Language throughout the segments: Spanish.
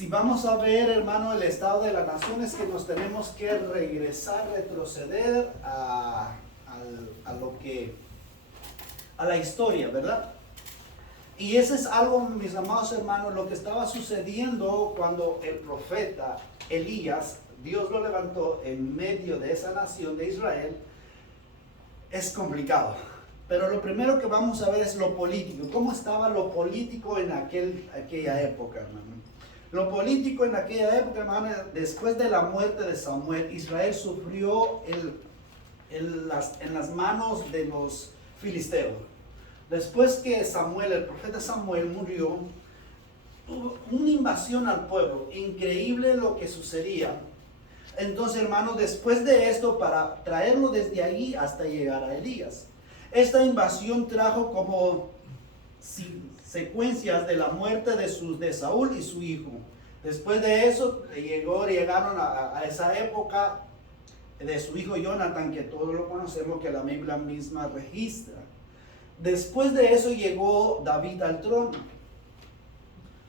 Si vamos a ver, hermano, el estado de la nación, es que nos tenemos que regresar, retroceder a la historia, ¿verdad? Y ese es algo, mis amados hermanos, lo que estaba sucediendo cuando el profeta Elías, Dios lo levantó en medio de esa nación de Israel. Es complicado, pero lo primero que vamos a ver es lo político. ¿Cómo estaba lo político en aquella época, hermano? Lo político en aquella época, hermano, después de la muerte de Samuel, Israel sufrió en las manos de los filisteos. Después que Samuel, el profeta Samuel, murió, hubo una invasión al pueblo. Increíble lo que sucedía. Entonces, hermano, después de esto, para traerlo desde allí hasta llegar a Elías, esta invasión trajo como secuencias de la muerte de Saúl y su hijo. Después de eso, llegaron a esa época de su hijo Jonathan, que todos lo conocemos, que la Biblia misma registra. Después de eso llegó David al trono.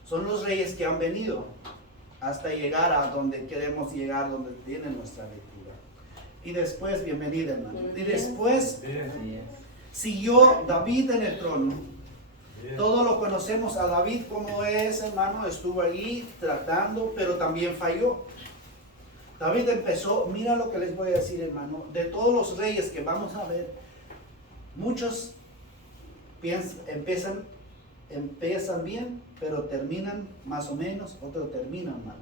Son los reyes que han venido hasta llegar a donde queremos llegar, donde tiene nuestra lectura. Y después, bienvenida, hermano. Y después siguió David en el trono. Todos lo conocemos a David como es, hermano. Estuvo allí tratando, pero también falló. David empezó, mira lo que les voy a decir, hermano. De todos los reyes que vamos a ver, muchos empiezan bien, pero terminan más o menos, otros terminan mal.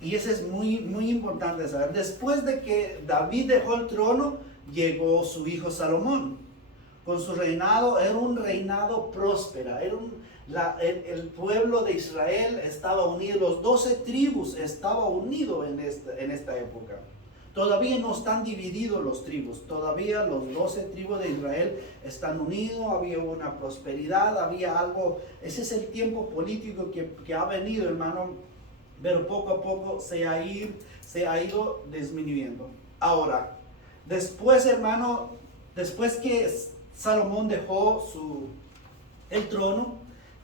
Y eso es muy, muy importante saber. Después de que David dejó el trono, llegó su hijo Salomón. Con su reinado, era un reinado próspero. El pueblo de Israel estaba unido, los 12 tribus estaban unidos en esta época. Todavía no están divididos los tribus, todavía los 12 tribus de Israel están unidos, había una prosperidad, había algo. Ese es el tiempo político que ha venido, hermano, pero poco a poco se ha ido disminuyendo. Ahora, después, hermano, después que Salomón dejó el trono,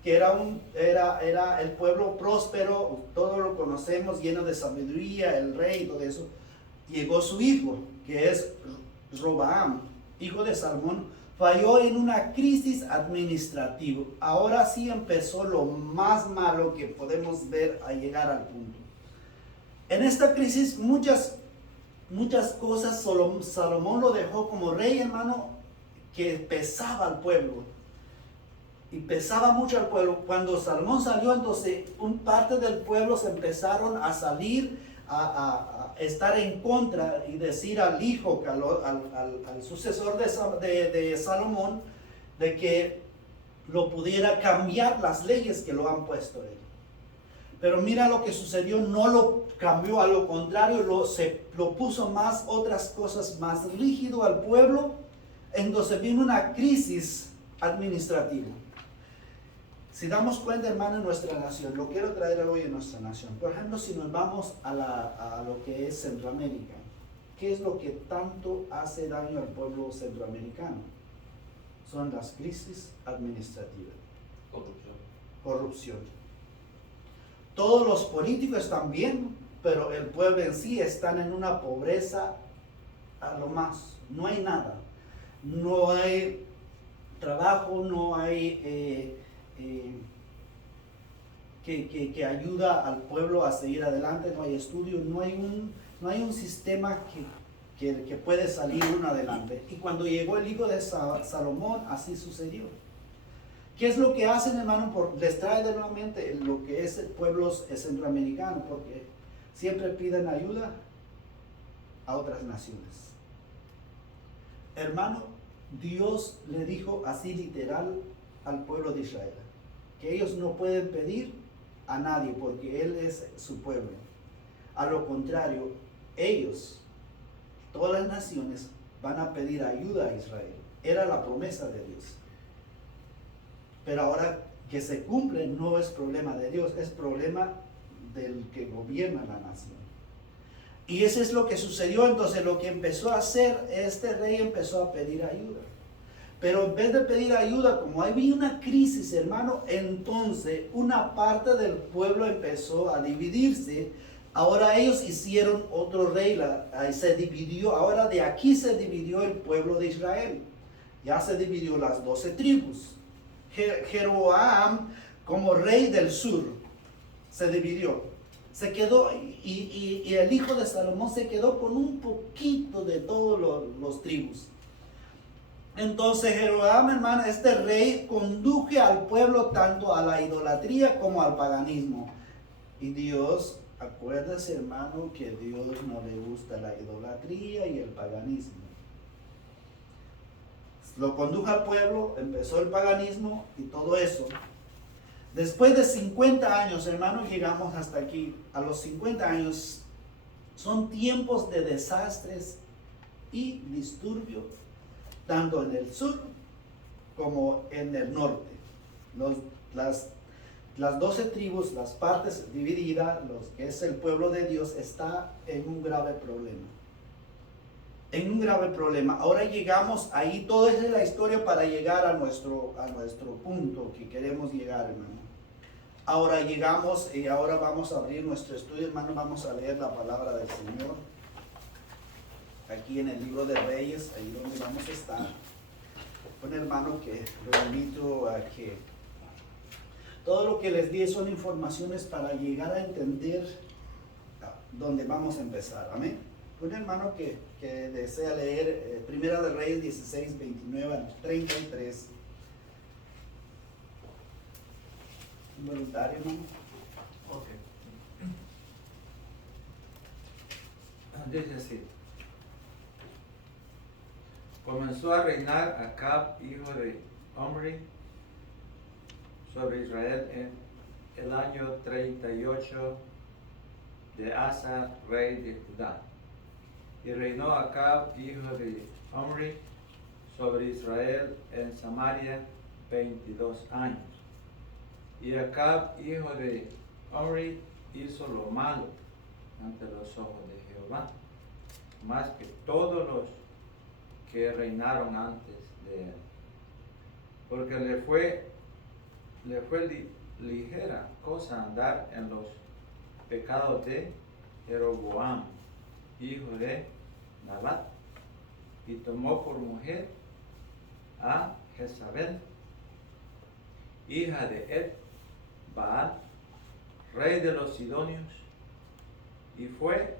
que era el pueblo próspero, todos lo conocemos, lleno de sabiduría, el rey y todo eso. Llegó su hijo, que es Roboam, hijo de Salomón, falló en una crisis administrativa. Ahora sí empezó lo más malo que podemos ver a llegar al punto. En esta crisis muchas cosas Salomón lo dejó como rey, hermano, que pesaba al pueblo. Y pesaba mucho al pueblo. Cuando Salomón salió, entonces parte del pueblo se empezaron a salir a estar en contra y decir al hijo, al sucesor de Salomón, de que lo pudiera cambiar las leyes que lo han puesto él. Pero mira lo que sucedió, no lo cambió, a lo contrario, lo puso más, otras cosas más rígido al pueblo. Entonces vino una crisis administrativa. Si damos cuenta, hermano, en nuestra nación, lo quiero traer hoy en nuestra nación. Por ejemplo, si nos vamos a lo que es Centroamérica, ¿qué es lo que tanto hace daño al pueblo centroamericano? Son las crisis administrativas. Corrupción. Todos los políticos están bien, pero el pueblo en sí están en una pobreza a lo más. No hay nada. No hay trabajo, no hay que ayuda al pueblo a seguir adelante, no hay estudio, no hay un sistema que puede salir uno adelante. Y cuando llegó el hijo de Salomón, así sucedió. ¿Qué es lo que hacen, hermano? Les trae de nuevamente lo que es el pueblo centroamericano, porque siempre piden ayuda a otras naciones. Hermano, Dios le dijo así literal al pueblo de Israel, que ellos no pueden pedir a nadie porque Él es su pueblo. A lo contrario, ellos, todas las naciones, van a pedir ayuda a Israel. Era la promesa de Dios. Pero ahora que se cumple no es problema de Dios, es problema del que gobierna la nación. Y eso es lo que sucedió. Entonces lo que empezó a hacer, este rey empezó a pedir ayuda. Pero en vez de pedir ayuda, como había una crisis, hermano, entonces una parte del pueblo empezó a dividirse. Ahora ellos hicieron otro rey, se dividió, ahora de aquí se dividió el pueblo de Israel. Ya se dividió las 12 tribus. Jeroboam como rey del sur se dividió. Se quedó, y el hijo de Salomón se quedó con un poquito de todos los tribus. Entonces Jeroboam, hermano, este rey conduje al pueblo tanto a la idolatría como al paganismo. Y Dios, acuérdese, hermano, que a Dios no le gusta la idolatría y el paganismo. Lo condujo al pueblo, empezó el paganismo y todo eso. Después de 50 años, hermanos, llegamos hasta aquí. A los 50 años son tiempos de desastres y disturbios, tanto en el sur como en el norte. Las 12 tribus, las partes divididas, que es el pueblo de Dios, está en un grave problema. En un grave problema. Ahora llegamos ahí, todo es la historia para llegar a nuestro punto que queremos llegar, hermano. Ahora llegamos y ahora vamos a abrir nuestro estudio, hermano. Vamos a leer la palabra del Señor aquí en el libro de Reyes, ahí donde vamos a estar. Un hermano que lo invito a que todo lo que les di son informaciones para llegar a entender dónde vamos a empezar. Amén. Un hermano que desea leer Primera de Reyes 16, 29 al 33. ¿Un voluntario, hermano? Ok. Dice así. Comenzó a reinar Acab, hijo de Omri, sobre Israel en el año 38 de Asa, rey de Judá. Y reinó Acab, hijo de Omri, sobre Israel en Samaria 22 años. Y Acab, hijo de Omri, hizo lo malo ante los ojos de Jehová, más que todos los que reinaron antes de él. Porque le fue ligera cosa andar en los pecados de Jeroboam, hijo de Nabat, y tomó por mujer a Jezabel, hija de Baal, rey de los Sidonios, y fue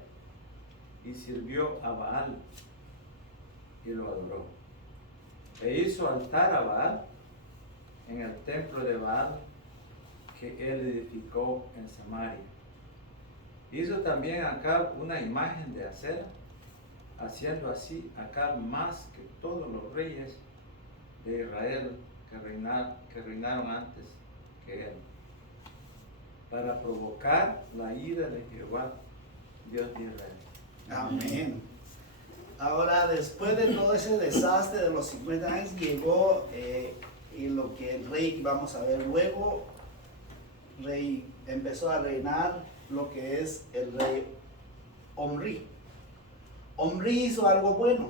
y sirvió a Baal y lo adoró. E hizo altar a Baal en el templo de Baal que él edificó en Samaria. Hizo también Acab una imagen de acera, haciendo así Acab más que todos los reyes de Israel que reinaron antes que él, para provocar la ira de Jehová, Dios de Israel. Amén. Ahora, después de todo ese desastre de los 50 años, llegó y lo que el rey, vamos a ver luego, rey empezó a reinar lo que es el rey Omri. Omri hizo algo bueno.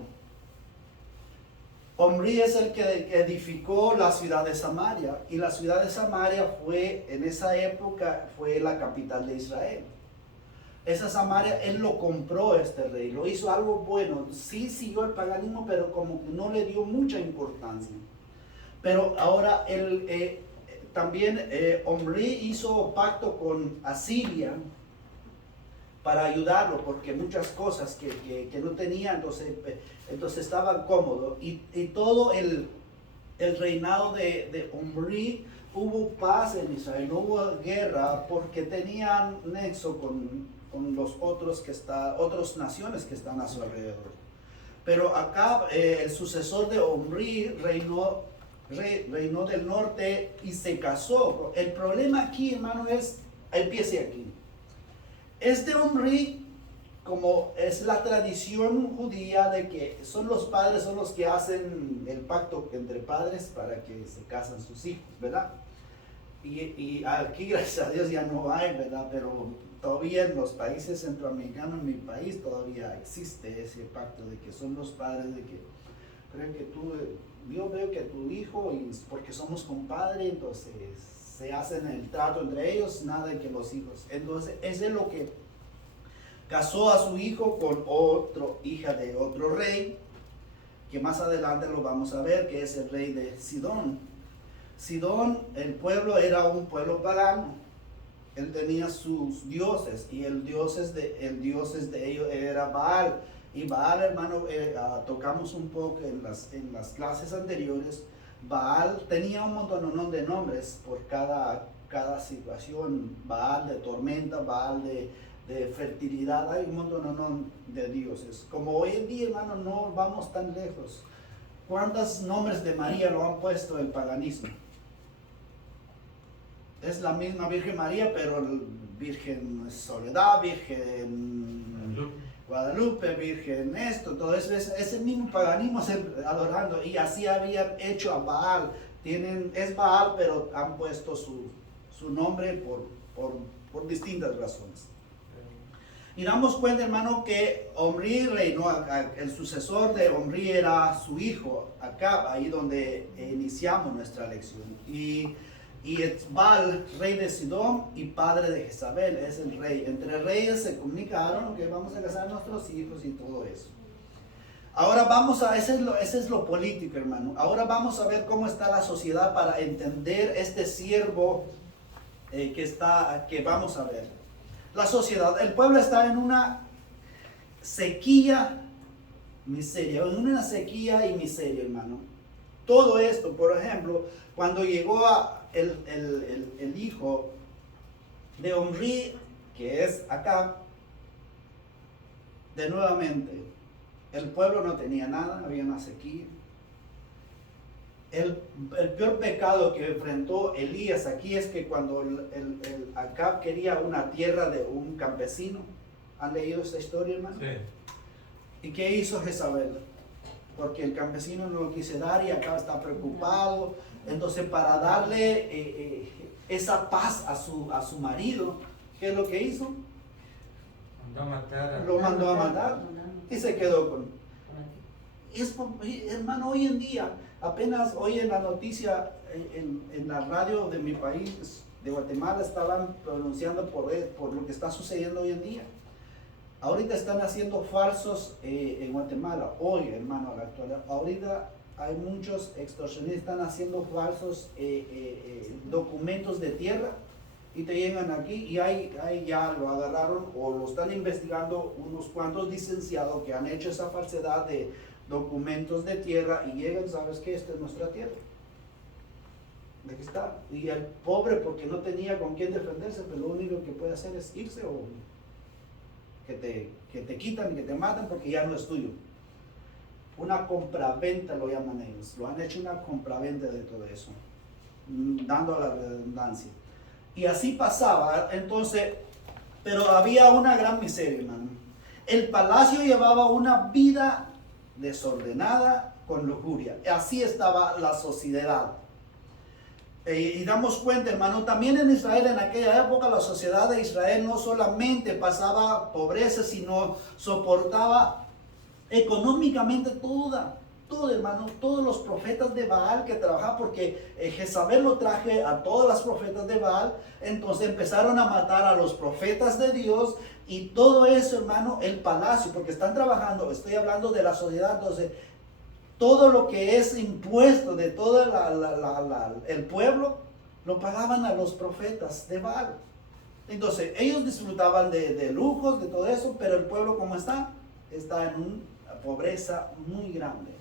Omri es el que edificó la ciudad de Samaria, y la ciudad de Samaria fue, en esa época, fue la capital de Israel. Esa Samaria, él lo compró, este rey, lo hizo algo bueno. Sí siguió el paganismo, pero como que no le dio mucha importancia. Pero ahora también Omri hizo pacto con Asiria para ayudarlo, porque muchas cosas que no tenía, entonces estaban cómodos. Y todo el reinado de Omri, hubo paz en Israel, no hubo guerra, porque tenían nexo con los otras naciones que están a su alrededor. Pero acá el sucesor de Omri reinó del norte y se casó. El problema aquí, hermano, empiece aquí. Este Omri, como es la tradición judía de que son los padres, son los que hacen el pacto entre padres para que se casen sus hijos, ¿verdad? Y aquí, gracias a Dios, ya no hay, ¿verdad? Pero todavía en los países centroamericanos, en mi país, todavía existe ese pacto de que son los padres, de que creen que tú yo veo que tu hijo, y porque somos compadre, entonces se hacen el trato entre ellos, nada de que los hijos. Entonces, ese es lo que casó a su hijo con otra hija de otro rey, que más adelante lo vamos a ver, que es el rey de Sidón. Sidón, el pueblo era un pueblo pagano. Él tenía sus dioses y el dios de ellos era Baal. Y Baal, hermano, tocamos un poco en las clases anteriores. Baal tenía un montón de nombres por cada situación. Baal de tormenta, Baal de fertilidad, hay un montón de dioses. Como hoy en día, hermano, no vamos tan lejos. ¿Cuántos nombres de María lo han puesto el paganismo? Es la misma Virgen María, pero Virgen Soledad, Virgen Guadalupe, Virgen esto, todo eso, es el mismo paganismo adorando, y así habían hecho a Baal. Es Baal, pero han puesto su nombre por distintas razones. Y damos cuenta, hermano, que Omri reinó, el sucesor de Omri era su hijo, Acab, ahí donde iniciamos nuestra lección. Y es Baal, rey de Sidón y padre de Jezabel, es el rey. Entre reyes se comunicaron que vamos a casar a nuestros hijos y todo eso. Ahora ese es lo político, hermano. Ahora vamos a ver cómo está la sociedad para entender este siervo que vamos a ver. La sociedad, el pueblo está en una sequía, miseria, en una sequía y miseria, hermano. Todo esto, por ejemplo, cuando llegó el hijo de Omri, que es Acab, de nuevamente, el pueblo no tenía nada, había una sequía. El peor pecado que enfrentó Elías aquí es que cuando el Acab quería una tierra de un campesino, ¿han leído esta historia, hermano? Sí. ¿Y qué hizo Jezabel? Porque el campesino no lo quiso dar y Acab está preocupado. Entonces, para darle esa paz a su marido, ¿qué es lo que hizo? Lo mandó a matar y se quedó con... hermano, hoy en día, apenas hoy en la noticia, en la radio de mi país, de Guatemala, estaban pronunciando por lo que está sucediendo hoy en día. Ahorita están haciendo falsos en Guatemala, hoy, hermano, a la actualidad. Ahorita hay muchos extorsionistas, están haciendo falsos documentos de tierra y te llegan aquí y ahí ya lo agarraron o lo están investigando unos cuantos licenciados que han hecho esa falsedad de documentos de tierra y llegan, ¿sabes qué? Esta es nuestra tierra. Aquí está. Y el pobre, porque no tenía con quién defenderse, pero lo único que puede hacer es irse o que te quitan y que te matan porque ya no es tuyo. Una compraventa lo llaman ellos. Lo han hecho una compraventa de todo eso, dando a la redundancia. Y así pasaba, entonces, pero había una gran miseria, hermano. El palacio llevaba una vida desordenada con lujuria. Así estaba la sociedad. Y damos cuenta, hermano, también en Israel, en aquella época, la sociedad de Israel no solamente pasaba pobreza, sino soportaba económicamente todo, hermano, todos los profetas de Baal que trabajaban, porque Jezabel lo traje a todas las profetas de Baal, entonces empezaron a matar a los profetas de Dios y todo eso, hermano, el palacio, porque están trabajando, estoy hablando de la sociedad, entonces todo lo que es impuesto de todo el pueblo, lo pagaban a los profetas de Baal. Entonces ellos disfrutaban de lujos, de todo eso, pero el pueblo, ¿cómo está? Está en una pobreza muy grande.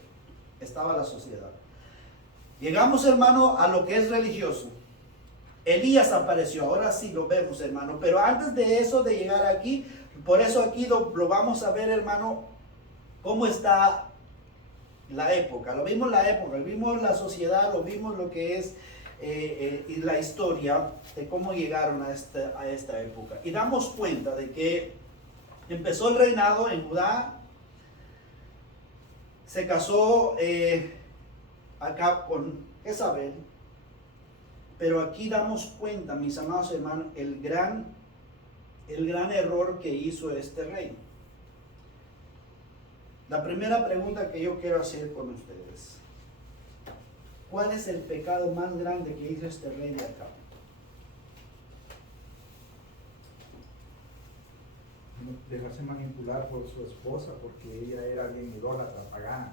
Estaba la sociedad. Llegamos, hermano, a lo que es religioso. Elías apareció, ahora sí lo vemos, hermano, pero antes de eso, de llegar aquí, por eso aquí lo vamos a ver, hermano, cómo está la época. Lo vimos la época, lo vimos la sociedad, lo vimos lo que es y la historia de cómo llegaron a esta época. Y damos cuenta de que empezó el reinado en Judá. Se casó Acab con Jezabel, pero aquí damos cuenta, mis amados hermanos, el gran error que hizo este rey. La primera pregunta que yo quiero hacer con ustedes: ¿cuál es el pecado más grande que hizo este rey de Acab? Dejarse manipular por su esposa, porque ella era bien idólatra, pagana.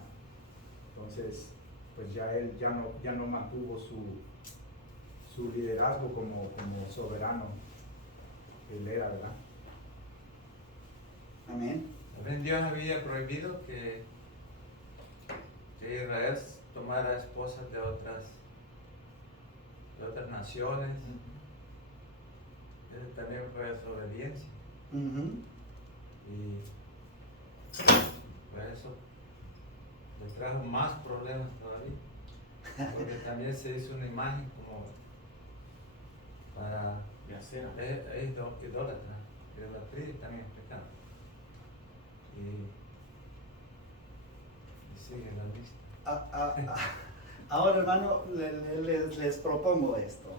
Entonces, pues ya él ya no mantuvo su liderazgo como soberano. Él era, ¿verdad? Amén. También Dios había prohibido que Israel tomara esposas de otras naciones. Eso también fue desobediencia. Y pues eso le trajo más problemas todavía, porque también se hizo una imagen como para idólatra. Idolatría también es pecado. Y sigue la lista. Ahora, hermano, les propongo esto.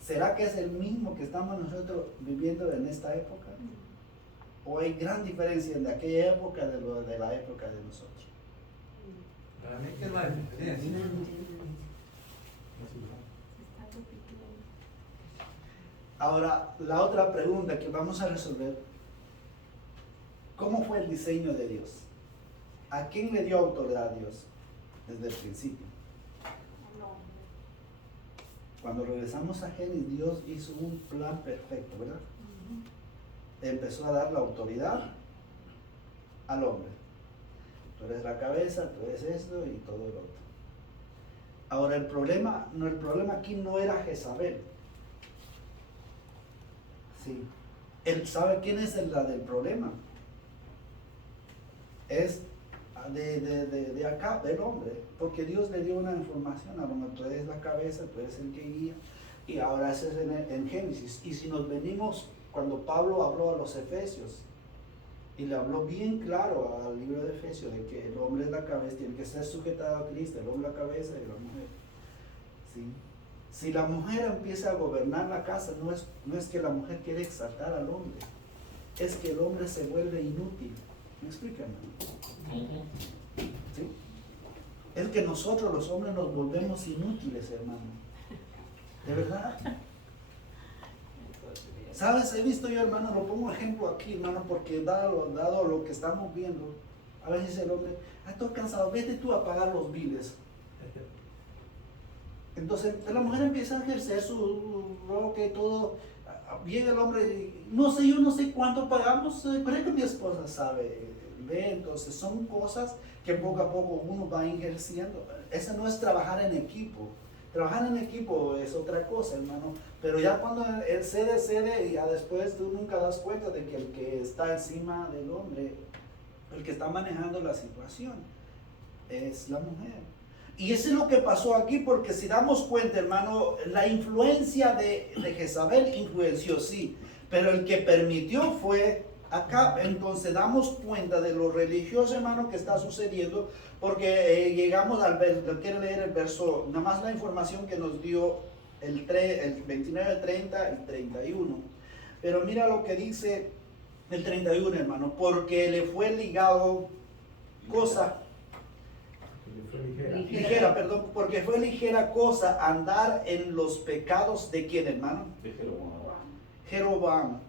¿Será que es el mismo que estamos nosotros viviendo en esta época? ¿O hay gran diferencia de aquella época de la época de nosotros? Para mí, ¿qué es la diferencia? Ahora, la otra pregunta que vamos a resolver: ¿cómo fue el diseño de Dios? ¿A quién le dio autoridad a Dios desde el principio? Cuando regresamos a Génesis, Dios hizo un plan perfecto, ¿verdad? Empezó a dar la autoridad al hombre. Tú eres la cabeza, tú eres esto y todo el otro. Ahora el problema aquí no era Jezabel. Sí. Él sabe quién es la del problema. Es de acá, del hombre, porque Dios le dio una información: a lo mejor tú eres la cabeza, tú eres el que guía, y ahora eso es en Génesis. Y si nos venimos, cuando Pablo habló a los Efesios, y le habló bien claro al libro de Efesios, de que el hombre es la cabeza, tiene que ser sujetado a Cristo, el hombre la cabeza y la mujer. ¿Sí? Si la mujer empieza a gobernar la casa, no es que la mujer quiere exaltar al hombre, es que el hombre se vuelve inútil. ¿Me explican? ¿Sí? Es que nosotros los hombres nos volvemos inútiles, hermano. ¿De verdad? ¿Sabes? He visto yo, hermano, lo pongo ejemplo aquí, hermano, porque dado lo que estamos viendo, a veces el hombre: estoy cansado, vete tú a pagar los biles. Entonces la mujer empieza a ejercer su rol, que todo. Llega el hombre: no sé, yo no sé cuánto pagamos, creo que mi esposa sabe. Ve, entonces son cosas que poco a poco uno va ejerciendo. Eso no es trabajar en equipo. Trabajar en equipo es otra cosa, hermano. Pero ya cuando él cede, y ya después tú nunca das cuenta de que el que está encima del hombre, el que está manejando la situación, es la mujer. Y eso es lo que pasó aquí, porque si damos cuenta, hermano, la influencia de Jezabel influenció, sí, pero el que permitió fue Acab. Entonces damos cuenta de lo religioso, hermano, que está sucediendo, porque llegamos al verso. Quiero leer el verso, nada más la información que nos dio el 29, 30 y 31. Pero mira lo que dice el 31, hermano: porque le fue ligado cosa ligera, perdón, porque fue ligera cosa andar en los pecados de quién, hermano? De Jeroboam.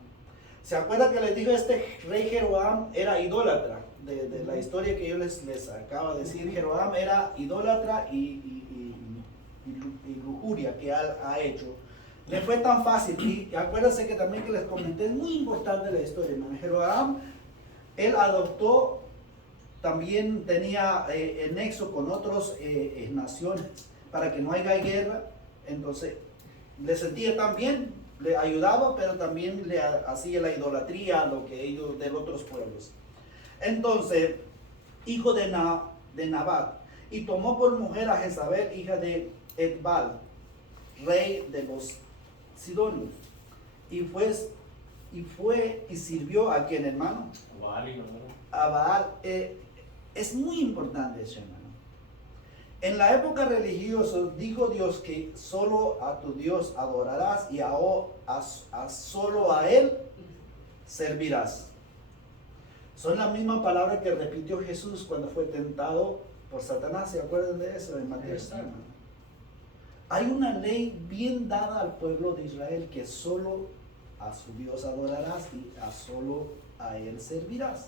¿Se acuerdan que les digo, este rey Jeroboam era idólatra? De la historia que yo les acabo de decir, Jeroboam era idólatra y lujuria que ha hecho. Le fue tan fácil, y acuérdense que también que les comenté, es muy importante la historia, hermano. Jeroboam, él adoptó, también tenía nexo con otras naciones para que no haya guerra. Entonces le sentía tan bien, le ayudaba, pero también le hacía la idolatría a lo que ellos de los otros pueblos. Entonces, hijo de Nabat, y tomó por mujer a Jezabel, hija de Etbal, rey de los Sidonios, y sirvió a quien, hermano, a Baal. Es muy importante eso, hermano. En la época religiosa dijo Dios que solo a tu Dios adorarás y solo a Él servirás. Son la misma palabra que repitió Jesús cuando fue tentado por Satanás. ¿Se acuerdan de eso en Mateo? Hay una ley bien dada al pueblo de Israel, que solo a su Dios adorarás y solo a Él servirás.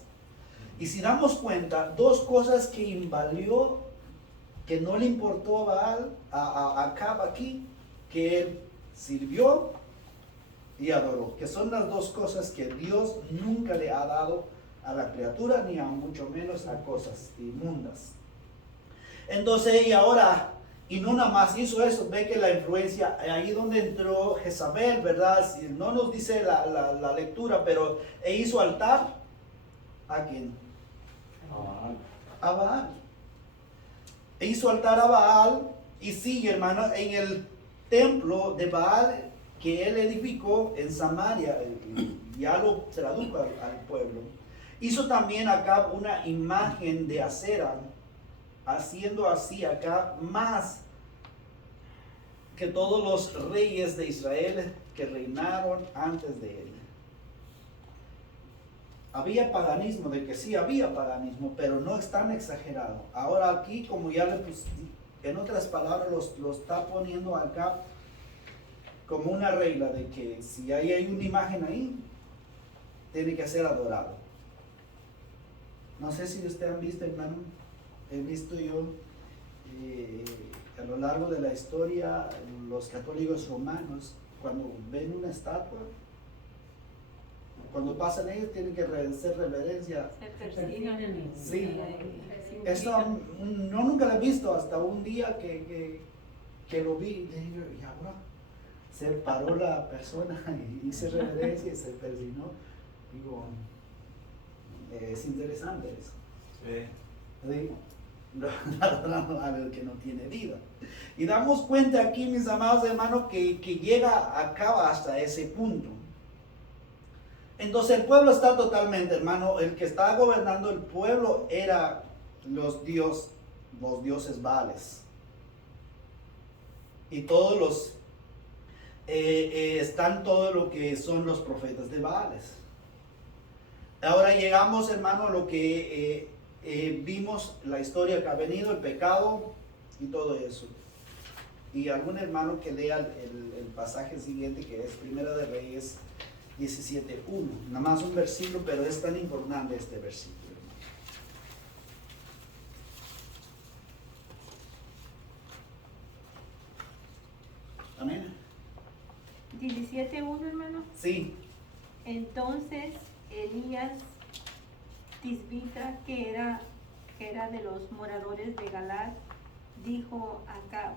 Y si damos cuenta, dos cosas que invalió, que no le importó a Baal, a Acab aquí, que él sirvió y adoró, que son las dos cosas que Dios nunca le ha dado a la criatura, ni a mucho menos a cosas inmundas. Entonces, y ahora, y no nada más hizo eso, ve que la influencia, ahí donde entró Jezabel, ¿verdad? Si no nos dice la lectura, pero hizo altar, ¿a quién? A Baal. Hizo altar a Baal, y sigue, hermano, en el templo de Baal que él edificó en Samaria, ya lo tradujo al pueblo. Hizo también acá una imagen de acera, haciendo así acá más que todos los reyes de Israel que reinaron antes de él. Había paganismo, de que sí había paganismo, pero no es tan exagerado. Ahora aquí, como ya le puse, en otras palabras, lo está poniendo acá como una regla de que si hay una imagen ahí, tiene que ser adorado. No sé si ustedes han visto, hermano, he visto yo a lo largo de la historia, los católicos romanos, cuando ven una estatua, cuando pasan ellos tienen que hacer reverencia. Sí. Eso no nunca lo he visto hasta un día que lo vi. Y digo, y ahora se paró la persona y hice reverencia y se persinó. Digo, es interesante eso. Sí. Adorando a algo que no tiene vida. Y damos cuenta aquí, mis amados hermanos, que llega acá hasta ese punto. Entonces el pueblo está totalmente, hermano, el que estaba gobernando el pueblo era los dioses Baales. Y todos los, están todo lo que son los profetas de Baales. Ahora llegamos, hermano, a lo que vimos, la historia que ha venido, el pecado y todo eso. Y algún hermano que lea el pasaje siguiente, que es Primera de Reyes 17:1, nada más un versículo, pero es tan importante este versículo. Amén. 17:1, hermano. Sí. Entonces Elías Tisbita, que era de los moradores de Galad, dijo a Acab: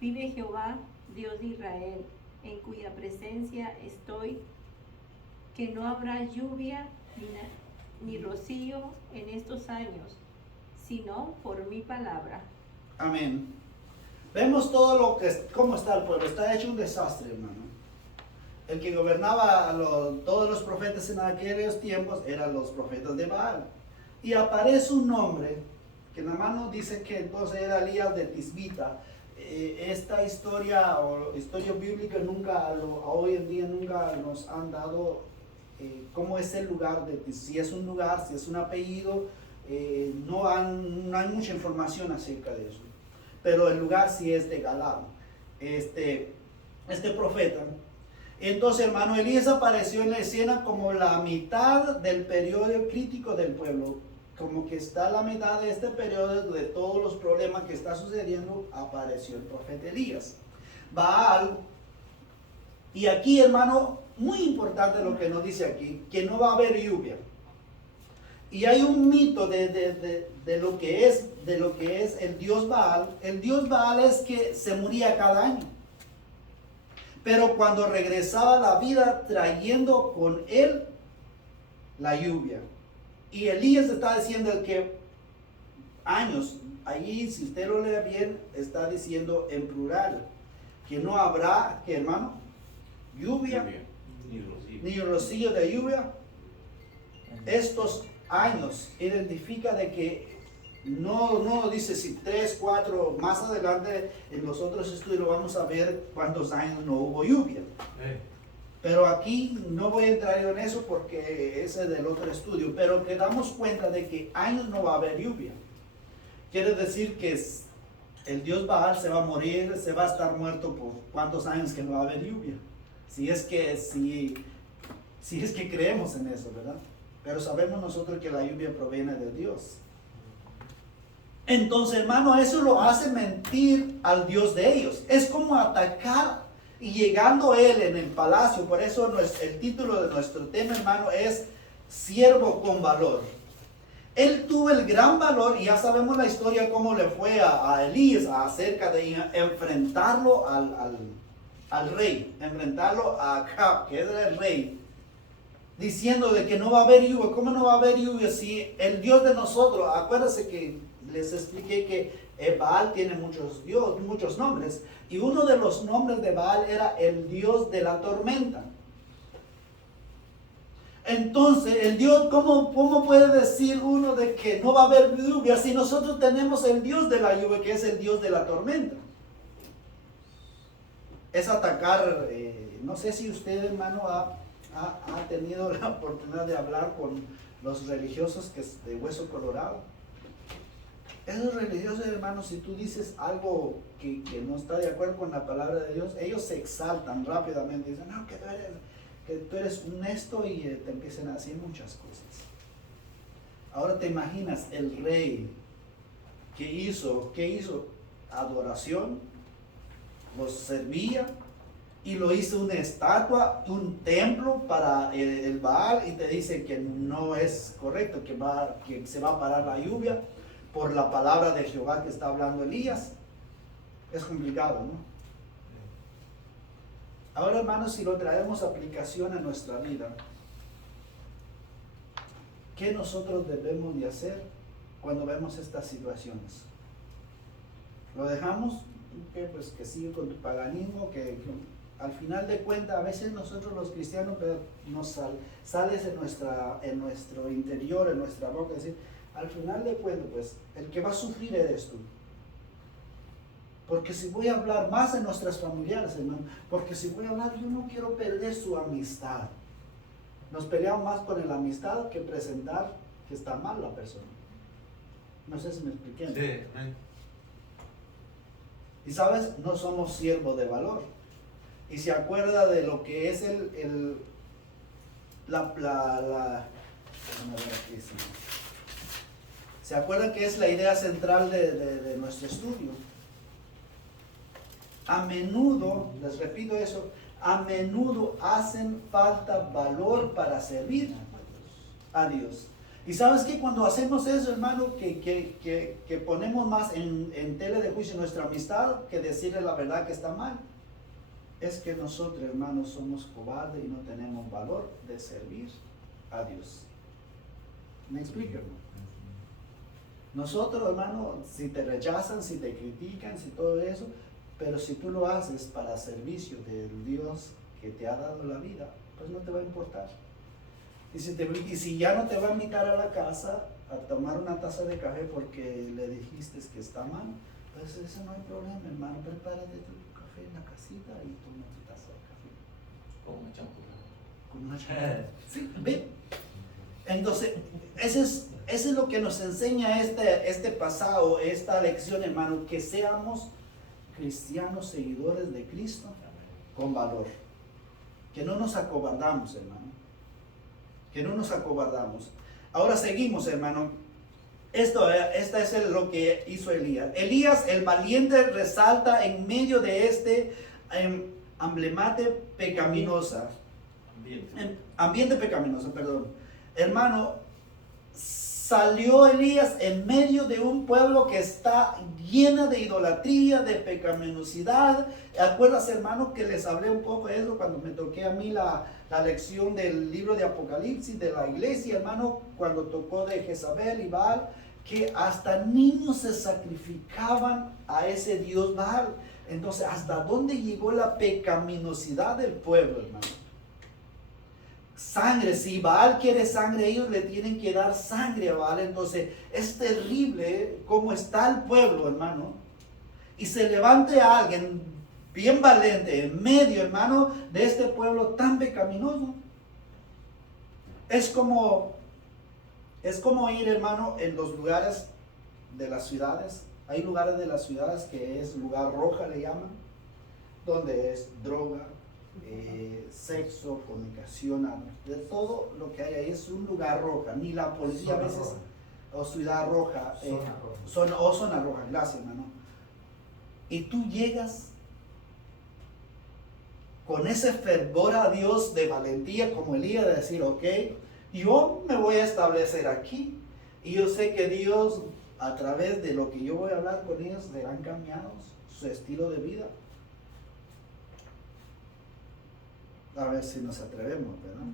vive Jehová, Dios de Israel, en cuya presencia estoy, que no habrá lluvia ni rocío en estos años, sino por mi palabra. Amén. Vemos todo lo que, cómo está el pueblo. Está hecho un desastre, hermano. El que gobernaba todos los profetas en aquellos tiempos eran los profetas de Baal. Y aparece un nombre que nada más nos dice que entonces era Elías de Tisbita. Esta historia o historia bíblica nunca, hoy en día nunca nos han dado cómo es el lugar, si es un lugar, si es un apellido, no hay mucha información acerca de eso. Pero el lugar sí es de Galad, este profeta. Entonces, hermano, Elías apareció en la escena como la mitad del periodo crítico del pueblo, como que está la mitad de este periodo de todos los problemas que está sucediendo, apareció el profeta Elías. Baal, y aquí, hermano, muy importante lo que nos dice aquí, que no va a haber lluvia. Y hay un mito de lo que es el dios Baal. El dios Baal es que se moría cada año, pero cuando regresaba a la vida trayendo con él la lluvia. Y Elías está diciendo que años, allí si usted lo lee bien, está diciendo en plural, que no habrá, ¿qué, hermano? Lluvia, ni rocío de lluvia. Estos años identifica de que no dice si 3, 4, más adelante en los otros estudios lo vamos a ver cuántos años no hubo lluvia. Pero aquí no voy a entrar en eso porque ese es del otro estudio, pero que damos cuenta de que años no va a haber lluvia. quiere decir que el dios Baal se va a morir, se va a estar muerto por cuántos años que no va a haber lluvia. Si es que creemos en eso, ¿verdad? Pero sabemos nosotros que la lluvia proviene de Dios. Entonces, hermano, eso lo hace mentir al Dios de ellos. Es como atacar, y llegando él en el palacio. Por eso el título de nuestro tema, hermano, es Siervo con valor. Él tuvo el gran valor, y ya sabemos la historia cómo le fue a Elías acerca de enfrentarlo al rey, enfrentarlo a Acab, que era el rey, diciendo de que no va a haber lluvia. ¿Cómo no va a haber lluvia si el Dios de nosotros? Acuérdense que les expliqué que Baal tiene muchos nombres, y uno de los nombres de Baal era el Dios de la tormenta. Entonces, el Dios, ¿cómo puede decir uno de que no va a haber lluvia si nosotros tenemos el Dios de la lluvia, que es el Dios de la tormenta? Es atacar, no sé si usted, hermano, ha tenido la oportunidad de hablar con los religiosos que es de hueso colorado. Esos religiosos, hermanos, si tú dices algo que no está de acuerdo con la palabra de Dios, ellos se exaltan rápidamente, dicen, no, que tú eres honesto, y te empiezan a decir muchas cosas. Ahora te imaginas el rey que hizo adoración, los servía, y lo hizo una estatua, un templo para el Baal, y te dice que no es correcto, que se va a parar la lluvia por la palabra de Jehová que está hablando Elías. Es complicado, ¿no? Ahora, hermanos, si lo traemos a aplicación a nuestra vida, ¿qué nosotros debemos de hacer cuando vemos estas situaciones? ¿Lo dejamos? Pues que sigue con tu paganismo, que al final de cuentas, a veces nosotros los cristianos nos sales en nuestro interior, en nuestra boca, decir, al final de cuentas, pues, el que va a sufrir eres tú. Porque si voy a hablar más en nuestras familiares, hermano, porque si voy a hablar, yo no quiero perder su amistad. Nos peleamos más con la amistad que presentar que está mal la persona. No sé si me expliqué. Sí. Y sabes, no somos siervos de valor. Y se acuerda de lo que es se acuerda que es la idea central de nuestro estudio. A menudo, les repito eso, a menudo hacen falta valor para servir a Dios. Y sabes que cuando hacemos eso, hermano, que ponemos más en tela de juicio nuestra amistad que decirle la verdad que está mal, es que nosotros, hermanos, somos cobardes y no tenemos valor de servir a Dios. ¿Me explico, hermano? Nosotros, hermano, si te rechazan, si te critican, si todo eso, pero si tú lo haces para servicio del Dios que te ha dado la vida, pues no te va a importar. Y si ya no te va a invitar a la casa a tomar una taza de café porque le dijiste que está mal, pues eso no hay problema, hermano. Prepárate tu café en la casita y toma tu taza de café. Con una champurrada. Con una champurrada. Sí, ¿ve? Entonces, eso es lo que nos enseña este pasado, esta lección, hermano, que seamos cristianos seguidores de Cristo con valor. Que no nos acobardamos, hermano. Que no nos acobardamos. Ahora seguimos, hermano. Esta es lo que hizo Elías. Elías, el valiente, resalta en medio de emblemate pecaminosa. Ambiente pecaminoso, perdón. Hermano, salió Elías en medio de un pueblo que está llena de idolatría, de pecaminosidad. ¿Acuerdas, hermano, que les hablé un poco de eso cuando me toqué a mí la lección del libro de Apocalipsis de la iglesia, hermano, cuando tocó de Jezabel y Baal, que hasta niños se sacrificaban a ese Dios Baal? Entonces, ¿hasta dónde llegó la pecaminosidad del pueblo, hermano? Sangre, si Baal quiere sangre, ellos le tienen que dar sangre a Baal. Entonces es terrible cómo está el pueblo, hermano. Y se levante a alguien bien valiente en medio, hermano, de este pueblo tan pecaminoso. Es como ir, hermano, en los lugares de las ciudades. Hay lugares de las ciudades que es lugar roja, le llaman, donde es droga, sexo, fornicación, de todo lo que hay ahí es un lugar roja. Ni la policía a veces, o ciudad roja, zona roja, gracias, hermano. Y tú llegas con ese fervor a Dios de valentía como Elías, de decir, ok, yo me voy a establecer aquí y yo sé que Dios a través de lo que yo voy a hablar con ellos serán cambiados su estilo de vida. A ver si nos atrevemos, ¿verdad?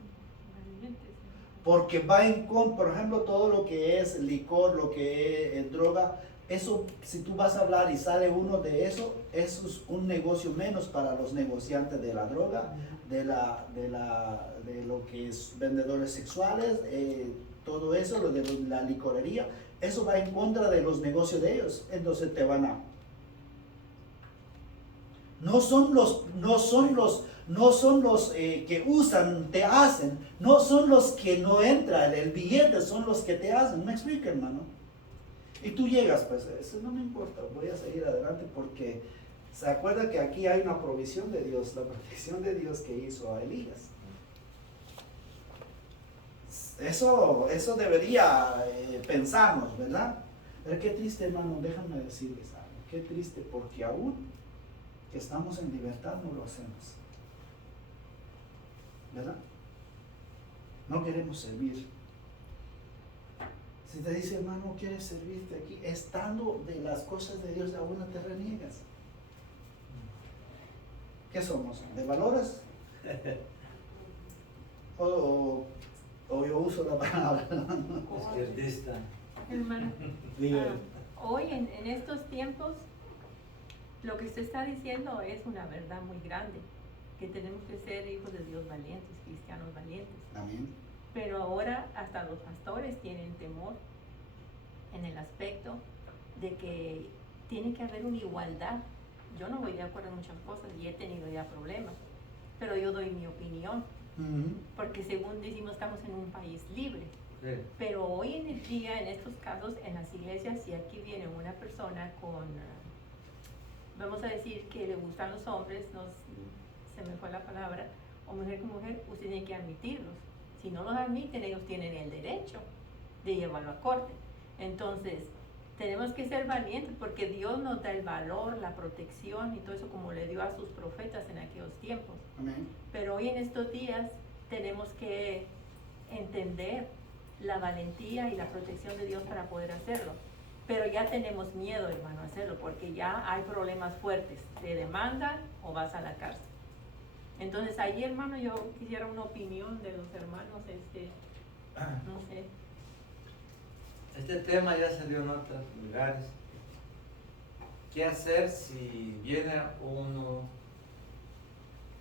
Porque va en contra, por ejemplo, todo lo que es licor, lo que es droga, eso, si tú vas a hablar y sale uno de eso es un negocio menos para los negociantes de la droga, de lo que es vendedores sexuales, todo eso, lo de la licorería, eso va en contra de los negocios de ellos, entonces te van a... No son los que usan, te hacen, no son los que no entran, el billete son los que te hacen, ¿me explica, hermano? Y tú llegas, pues, eso no me importa, voy a seguir adelante porque se acuerda que aquí hay una provisión de Dios, la protección de Dios que hizo a Elías. Eso debería pensarnos, ¿verdad? Pero qué triste, hermano, déjame decirles algo, qué triste porque aún que estamos en libertad no lo hacemos, ¿verdad? No queremos servir. Si te dice, hermano, ¿quieres servirte aquí? Estando de las cosas de Dios, aún no te reniegas. ¿Qué somos? ¿De valores? ¿O yo uso la palabra? Izquierdista. Hermano, hoy en estos tiempos, lo que usted está diciendo es una verdad muy grande, que tenemos que ser hijos de Dios valientes, cristianos valientes. Amén. Pero ahora hasta los pastores tienen temor en el aspecto de que tiene que haber una igualdad. Yo no voy de acuerdo en muchas cosas y he tenido ya problemas, pero yo doy mi opinión, porque según decimos estamos en un país libre. Sí. Pero hoy en el día, en estos casos, en las iglesias, si aquí viene una persona con, vamos a decir que le gustan los hombres, se me fue la palabra, o mujer con mujer, usted tiene que admitirlos. Si no los admiten, ellos tienen el derecho de llevarlo a corte. Entonces, tenemos que ser valientes porque Dios nos da el valor, la protección y todo eso como le dio a sus profetas en aquellos tiempos. Amén. Pero hoy en estos días tenemos que entender la valentía y la protección de Dios para poder hacerlo. Pero ya tenemos miedo, hermano, a hacerlo porque ya hay problemas fuertes. Te demandan o vas a la cárcel. Entonces, ahí, hermano, yo quisiera una opinión de los hermanos, no sé. Este tema ya se dio en otros lugares. ¿Qué hacer si viene uno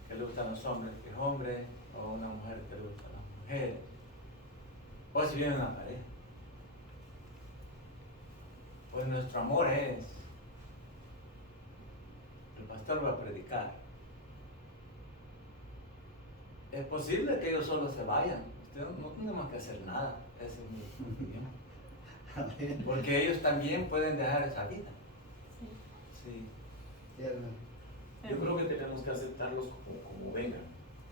que le gustan los hombres, que es hombre, o una mujer que le gustan las mujeres? O si viene una pareja. Pues nuestro amor es, el pastor va a predicar. Es posible que ellos solo se vayan. No tenemos que hacer nada. Esa es mi opinión. Amén. Porque ellos también pueden dejar esa vida. Sí. Sí, hermano. Yo creo que tenemos que aceptarlos como vengan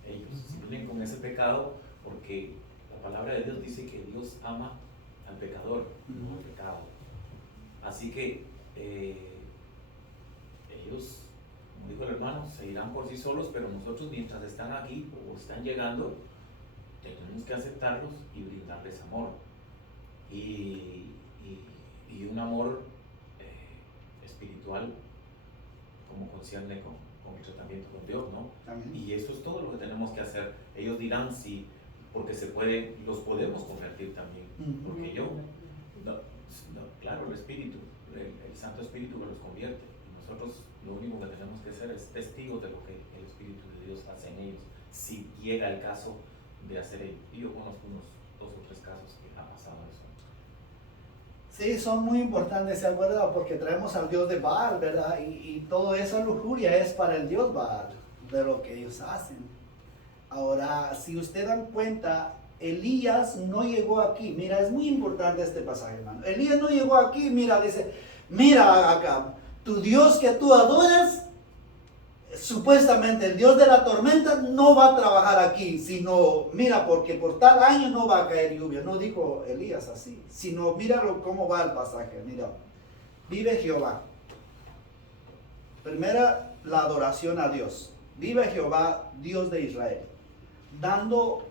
ellos, si vienen con ese pecado, porque la palabra de Dios dice que Dios ama al pecador, no al pecado. Así que ellos, como dijo el hermano, se irán por sí solos, pero nosotros mientras están aquí o están llegando, tenemos que aceptarlos y brindarles amor. Y un amor espiritual como concierne con el tratamiento con Dios, ¿no? Amén. Y eso es todo lo que tenemos que hacer. Ellos dirán sí, porque los podemos convertir también, porque claro, el Espíritu, el Santo Espíritu los convierte. Y nosotros lo único que tenemos que ser es testigos de lo que el Espíritu de Dios hace en ellos, si llega el caso de hacer ello. Y yo conozco unos 2 o 3 casos que ha pasado eso. Sí, son muy importantes, ¿se acuerda? Porque traemos al Dios de Baal, ¿verdad? Y toda esa lujuria es para el Dios Baal, de lo que ellos hacen. Ahora, si ustedes dan cuenta, Elías no llegó aquí. Mira, es muy importante este pasaje, hermano. Elías no llegó aquí, mira, dice, mira acá, tu Dios que tú adoras, supuestamente el Dios de la tormenta no va a trabajar aquí, sino, mira, porque por tal año no va a caer lluvia. No dijo Elías así, sino míralo cómo va el pasaje. Mira, vive Jehová. Primera, la adoración a Dios. Vive Jehová, Dios de Israel, dando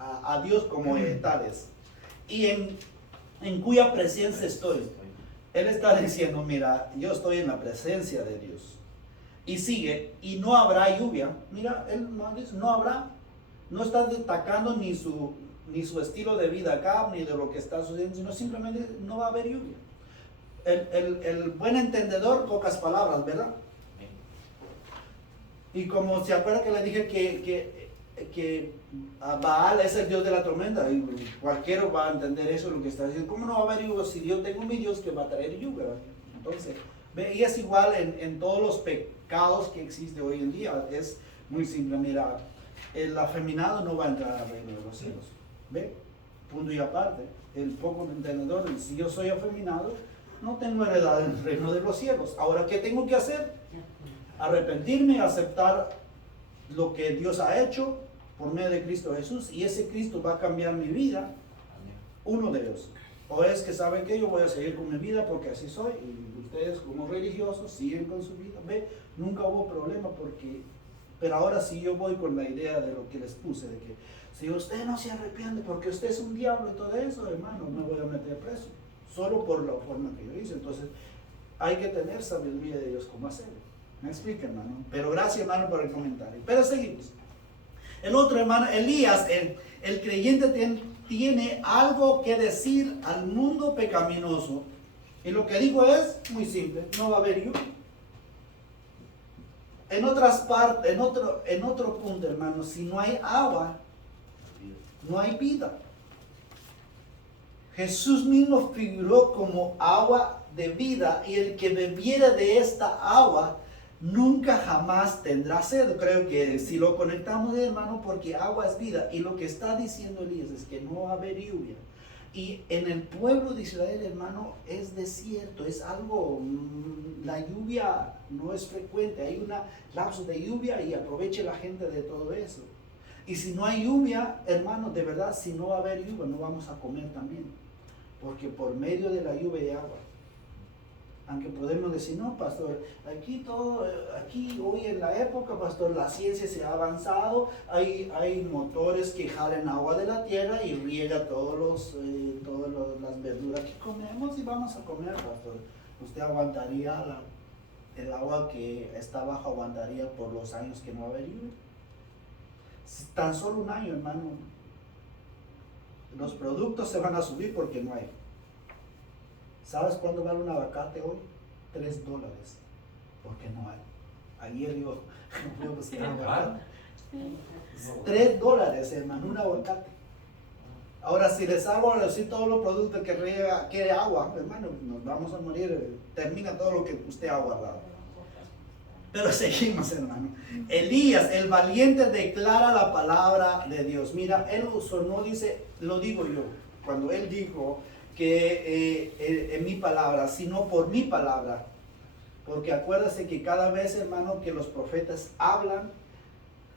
a Dios como tales, y en cuya presencia estoy. Él está diciendo, mira, yo estoy en la presencia de Dios. Y sigue, y no habrá lluvia. Mira, él no dice, no habrá. No está destacando ni su estilo de vida acá, ni de lo que está sucediendo, sino simplemente no va a haber lluvia. El buen entendedor, pocas palabras, ¿verdad? Y como se acuerda que le dije que Baal es el Dios de la tormenta, y cualquiera va a entender eso, lo que está diciendo. ¿Cómo no va a haber lluvia si yo tengo mi Dios que va a traer lluvia? Entonces, y es igual en todos los pecados que existen hoy en día. Es muy simple. Mira, el afeminado no va a entrar al reino de los cielos. ¿Ve? Punto y aparte. El poco entendedor, si yo soy afeminado, no tengo heredad en el reino de los cielos. Ahora, ¿qué tengo que hacer? Arrepentirme, aceptar lo que Dios ha hecho por medio de Cristo Jesús, y ese Cristo va a cambiar mi vida. Uno de ellos. O es que saben que yo voy a seguir con mi vida porque así soy, y ustedes como religiosos siguen con su vida. Ve, nunca hubo problema pero ahora sí yo voy con la idea de lo que les puse, de que si usted no se arrepiente porque usted es un diablo y todo eso, hermano, me voy a meter preso, solo por la forma que yo hice. Entonces hay que tener sabiduría de Dios cómo hacerlo. Me explica, hermano. Pero gracias, hermano, por el comentario. Pero seguimos. El otro, hermano, Elías, el creyente tiene algo que decir al mundo pecaminoso. Y lo que digo es muy simple: no va a haber lluvia. En otras partes, en otro punto, hermano, si no hay agua, no hay vida. Jesús mismo figuró como agua de vida, y el que bebiera de esta agua nunca jamás tendrá sed. Creo que si lo conectamos, hermano, porque agua es vida. Y lo que está diciendo Elías es que no va a haber lluvia. Y en el pueblo de Israel, hermano, es desierto, es algo, la lluvia no es frecuente, hay un lapso de lluvia y aproveche la gente de todo eso. Y si no hay lluvia, hermano, de verdad, si no va a haber lluvia, no vamos a comer también. Porque por medio de la lluvia hay agua. Aunque podemos decir, no, pastor, aquí hoy en la época, pastor, la ciencia se ha avanzado, hay motores que jalan agua de la tierra y riega todas las verduras que comemos, y vamos a comer, pastor. ¿Usted aguantaría el agua que está abajo, aguantaría por los años que no va a haber lluvia? Tan solo un año, hermano, los productos se van a subir porque no hay. ¿Sabes cuánto vale un aguacate hoy? $3. Porque no hay. Ayer yo fui a buscar aguacate. $3, hermano, un aguacate. Ahora, si les hago así todos los productos que quiere agua, hermano, nos vamos a morir. Termina todo lo que usted ha guardado. Pero seguimos, hermano. Elías, el valiente, declara la palabra de Dios. Mira, él no dice, lo digo yo, cuando él dijo que en mi palabra, sino por mi palabra. Porque acuérdate que cada vez, hermano, que los profetas hablan,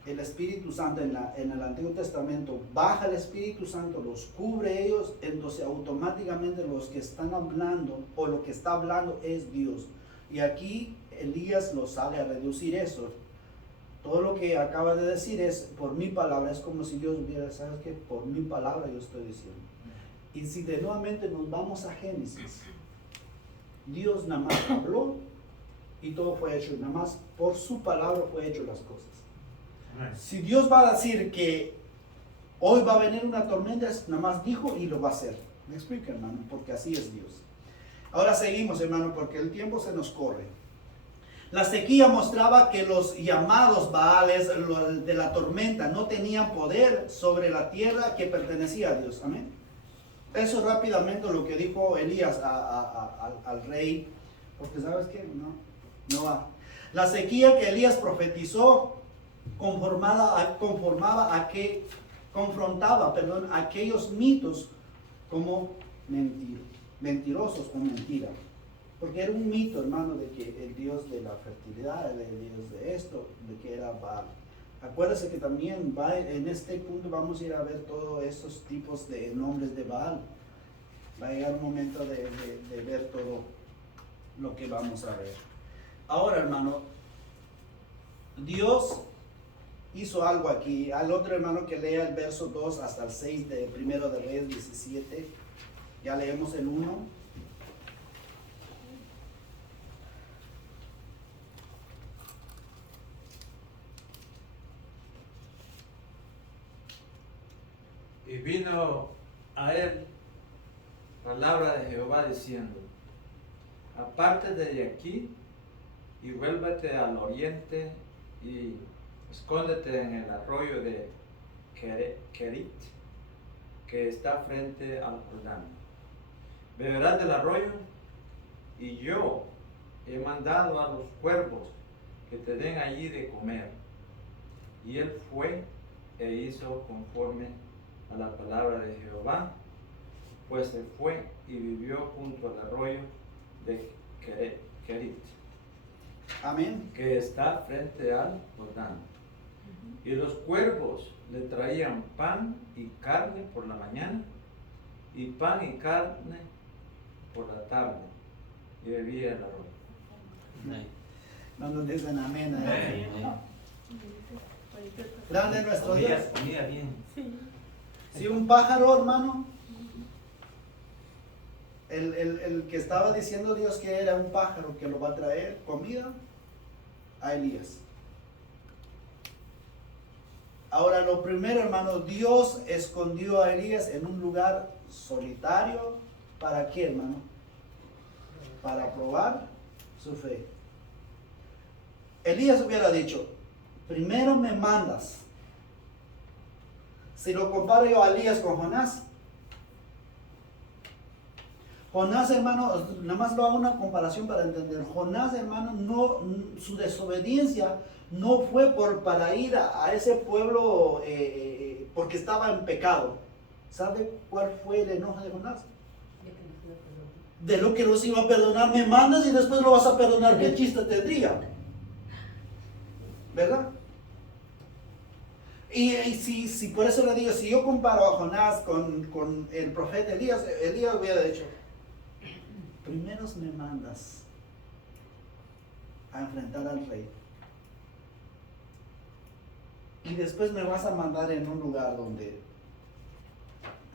el Espíritu Santo en el Antiguo Testamento, baja el Espíritu Santo, los cubre ellos, entonces automáticamente los que están hablando, o lo que está hablando es Dios. Y aquí Elías lo sale a reducir eso. Todo lo que acaba de decir es por mi palabra. Es como si Dios hubiera, ¿sabes qué? Por mi palabra yo estoy diciendo. Y si de nuevamente nos vamos a Génesis, Dios nada más habló y todo fue hecho. Nada más por su palabra fue hecho las cosas. Si Dios va a decir que hoy va a venir una tormenta, nada más dijo y lo va a hacer. ¿Me explica, hermano? Porque así es Dios. Ahora seguimos, hermano, porque el tiempo se nos corre. La sequía mostraba que los llamados Baales de la tormenta no tenían poder sobre la tierra que pertenecía a Dios. Amén. Eso rápidamente lo que dijo Elías al rey, porque ¿sabes qué? No va. La sequía que Elías profetizó conformaba a que confrontaba, aquellos mitos como mentirosos o mentira. Porque era un mito, hermano, de que el Dios de la fertilidad, el Dios de esto, de que era Baal. Acuérdense que también en este punto vamos a ir a ver todos estos tipos de nombres de Baal. Va a llegar un momento de ver todo lo que vamos a ver. Ahora, hermano, Dios hizo algo aquí. Al otro hermano que lea el verso 2 hasta el 6 de 1 de Reyes 17. Ya leemos el 1. Y vino a él palabra de Jehová diciendo: apártate de aquí y vuélvete al oriente y escóndete en el arroyo de Kerit, que está frente al Jordán. Beberás del arroyo, y yo he mandado a los cuervos que te den allí de comer. Y él fue e hizo conforme a la palabra de Jehová, pues se fue y vivió junto al arroyo de Kerit, Amén. que está frente al Jordán. Y los cuervos le traían pan y carne por la mañana, y pan y carne por la tarde, y bebía el arroyo. No nos dicen amén. Grande nuestro Dios. Comida bien. Si un pájaro, hermano, el que estaba diciendo Dios que era un pájaro que lo va a traer comida a Elías. Ahora, lo primero, hermano, Dios escondió a Elías en un lugar solitario. ¿Para qué, hermano? Para probar su fe. Elías hubiera dicho: primero me mandas. Si lo comparo yo a Elías con Jonás, hermano, nada más lo hago una comparación para entender. Jonás, hermano, su desobediencia no fue para ir a ese pueblo porque estaba en pecado. ¿Sabe cuál fue el enojo de Jonás? De lo que los iba a perdonar. Me mandas y después lo vas a perdonar. ¿Qué chiste tendría? ¿Verdad? Y si por eso le digo, si yo comparo a Jonás con el profeta Elías hubiera dicho: primero me mandas a enfrentar al rey, y después me vas a mandar en un lugar donde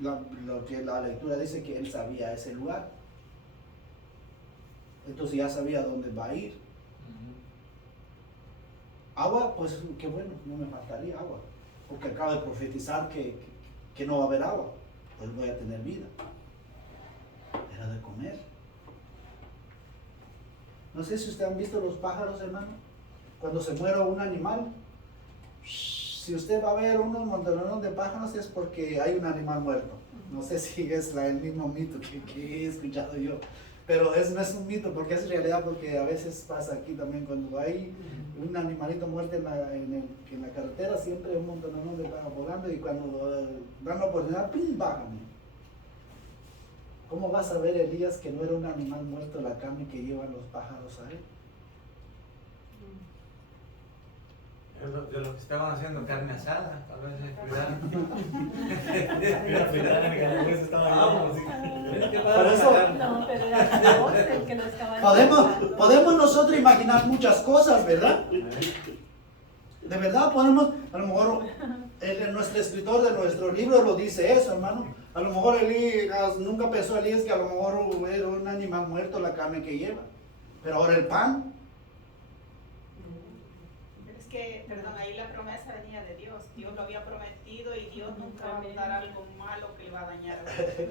lo que la lectura dice que él sabía ese lugar. Entonces ya sabía dónde va a ir. Agua, pues qué bueno, no me faltaría agua, porque acaba de profetizar que no va a haber agua, pues voy a tener vida. Pero de comer. No sé si ustedes han visto los pájaros, hermano, cuando se muere un animal, si usted va a ver unos montones de pájaros es porque hay un animal muerto. No sé si es el mismo mito que he escuchado yo, pero no es un mito, porque es realidad, porque a veces pasa aquí también cuando hay un animalito muerto en la carretera, siempre hay un montón de pájaros volando, y cuando dan la oportunidad, ¡pum!, bajan. ¿Cómo vas a ver, Elías, que no era un animal muerto la carne que llevan los pájaros a él? De lo que estaban haciendo carne asada, tal vez cuidado. Por eso, No, pero era Dios el que lo estaba podemos nosotros imaginar muchas cosas, ¿verdad? De verdad podemos, a lo mejor nuestro escritor de nuestro libro lo dice eso, hermano. A lo mejor Elías, nunca pensó Elías que a lo mejor era un animal muerto la carne que lleva. Pero ahora el pan. Perdón, ahí la promesa venía de Dios. Dios lo había prometido y Dios nunca va a mandar algo malo que le va a dañar a usted.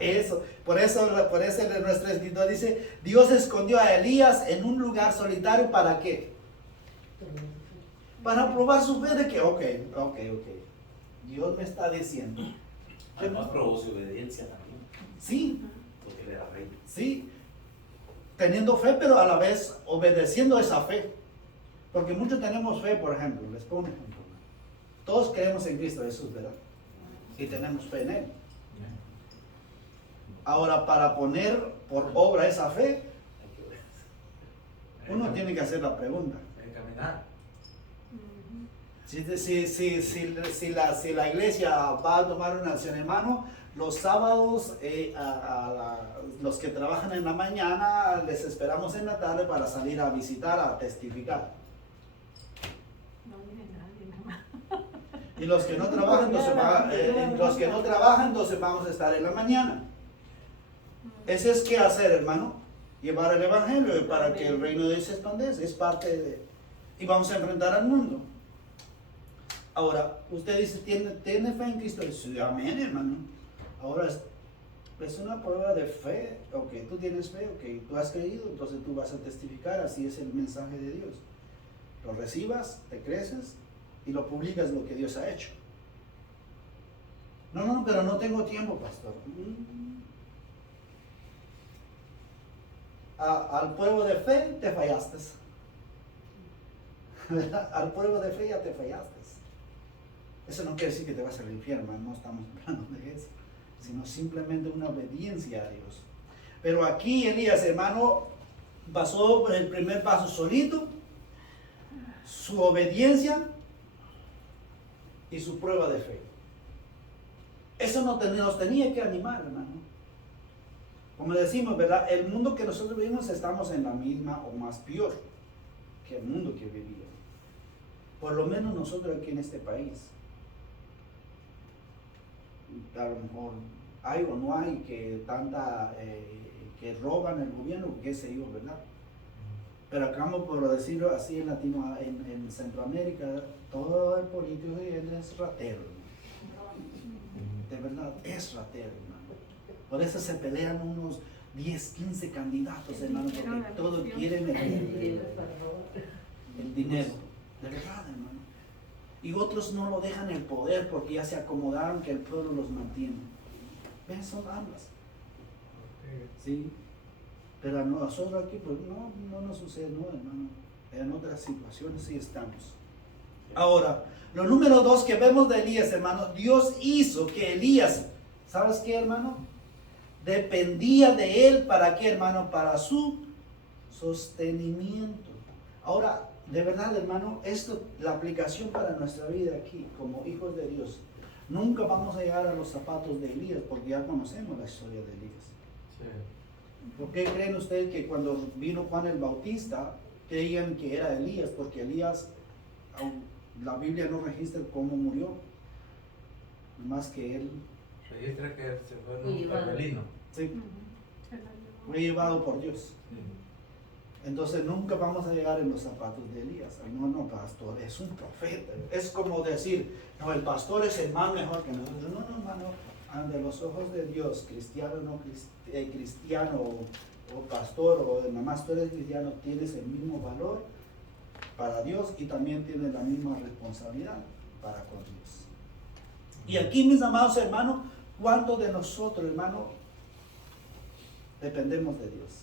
Eso, por eso nuestro escritor dice: Dios escondió a Elías en un lugar solitario. ¿Para qué? Para probar su fe de que, ok. Dios me está diciendo. Además probó su obediencia también. Sí, Porque él era rey. sí. Teniendo fe, pero a la vez obedeciendo esa fe. Porque muchos tenemos fe, por ejemplo, les pongo un ejemplo. Todos creemos en Cristo Jesús, ¿verdad? Y tenemos fe en Él. Ahora, para poner por obra esa fe, uno tiene que hacer la pregunta. Hay que caminar. Si la iglesia va a tomar una acción, hermano, los sábados, los que trabajan en la mañana, les esperamos en la tarde para salir a visitar, a testificar. No viene nadie, mamá. Y los que no trabajan, entonces vamos a estar en la mañana. Ese es qué hacer, hermano. Llevar el evangelio para que el reino de Dios se expandece. Es parte de... Y vamos a enfrentar al mundo. Ahora, usted dice, ¿tiene fe en Cristo? Sí, amén, hermano. Ahora es una prueba de fe. Ok, tú tienes fe, ok, tú has creído, entonces tú vas a testificar. Así es el mensaje de Dios. Lo recibas, te creces y lo publicas lo que Dios ha hecho. No, pero no tengo tiempo, pastor. Al pueblo de fe te fallaste. ¿Verdad? Al pueblo de fe ya te fallaste. Eso no quiere decir que te vas al infierno, no estamos hablando de eso, sino simplemente una obediencia a Dios. Pero aquí Elías, hermano, pasó por el primer paso solito, su obediencia y su prueba de fe. Eso nos tenía que animar, hermano. Como decimos, ¿verdad? El mundo que nosotros vivimos estamos en la misma o más peor que el mundo que vivía. Por lo menos nosotros aquí en este país. A lo mejor hay o no hay que tanta que roban el gobierno, qué sé yo, ¿verdad? Pero acá, por decirlo así, en Centroamérica, todo el político es ratero, ¿no? De verdad, es ratero, hermano. Por eso se pelean unos 10, 15 candidatos, hermano, porque todos quieren el dinero, de verdad, hermano. Y otros no lo dejan el poder porque ya se acomodaron que el pueblo los mantiene. ¿Ven? Son ambas. ¿Sí? Pero a nosotros aquí, pues no nos sucede, no, hermano. En otras situaciones sí estamos. Ahora, lo número 2 que vemos de Elías, hermano, Dios hizo que Elías, ¿sabes qué, hermano? Dependía de él, ¿para qué, hermano? Para su sostenimiento. Ahora, de verdad, hermano, la aplicación para nuestra vida aquí, como hijos de Dios, nunca vamos a llegar a los zapatos de Elías, porque ya conocemos la historia de Elías. Sí. ¿Por qué creen ustedes que cuando vino Juan el Bautista, creían que era Elías? Porque Elías, la Biblia no registra cómo murió, más que él Registra que se fue en un torbellino. sí, fue llevado por Dios. Entonces nunca vamos a llegar en los zapatos de Elías. No, pastor, es un profeta. Es como decir, no, el pastor es el más mejor que nosotros. No, hermano, ante los ojos de Dios, cristiano, no cristiano, o pastor, o nada más tú eres cristiano, tienes el mismo valor para Dios y también tienes la misma responsabilidad para con Dios. Y aquí, mis amados hermanos, ¿cuántos de nosotros, hermano, dependemos de Dios?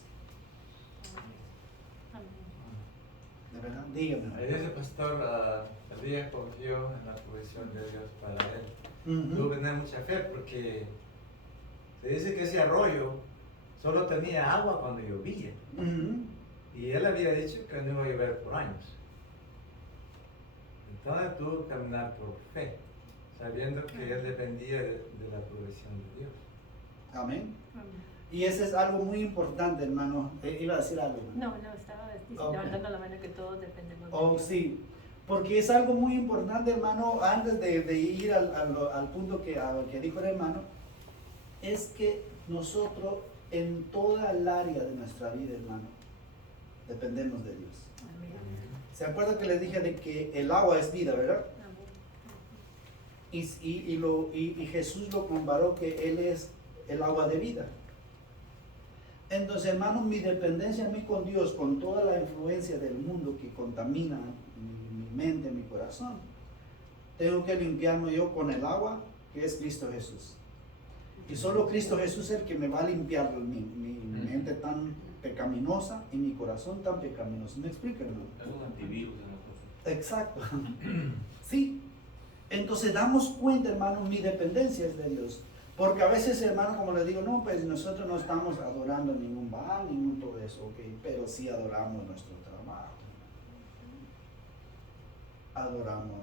De verdad, dígame. Ahí dice el pastor, Elías confió en la provisión de Dios para él. Ujú. Tuvo que tener mucha fe porque se dice que ese arroyo solo tenía agua cuando llovía. Ujú. Y él había dicho que no iba a llover por años. Entonces tuvo que caminar por fe, sabiendo que él dependía de la provisión de Dios. Amén. Y eso es algo muy importante, hermano. Iba a decir algo, hermano. No, estaba Ok. levantando la mano que todos dependemos de Oh, Dios. sí. Porque es algo muy importante, hermano, antes de ir al punto que dijo el hermano, es que nosotros en toda el área de nuestra vida, hermano, dependemos de Dios. Amén. ¿Se acuerdan que les dije de que el agua es vida, verdad? Amén. Y Jesús lo comparó que Él es el agua de vida. Entonces, hermano, mi dependencia a mí con Dios, con toda la influencia del mundo que contamina mi mente, mi corazón, tengo que limpiarme yo con el agua que es Cristo Jesús. Y solo Cristo Jesús es el que me va a limpiar mi mente tan pecaminosa y mi corazón tan pecaminoso. ¿Me explican, hermano? Es un antivirus de nosotros. Exacto. Sí. Entonces damos cuenta, hermano, mi dependencia es de Dios. Porque a veces, hermano, como les digo, no, pues nosotros no estamos adorando ningún Baal, ningún todo eso, ok, pero sí adoramos nuestro trabajo. Adoramos.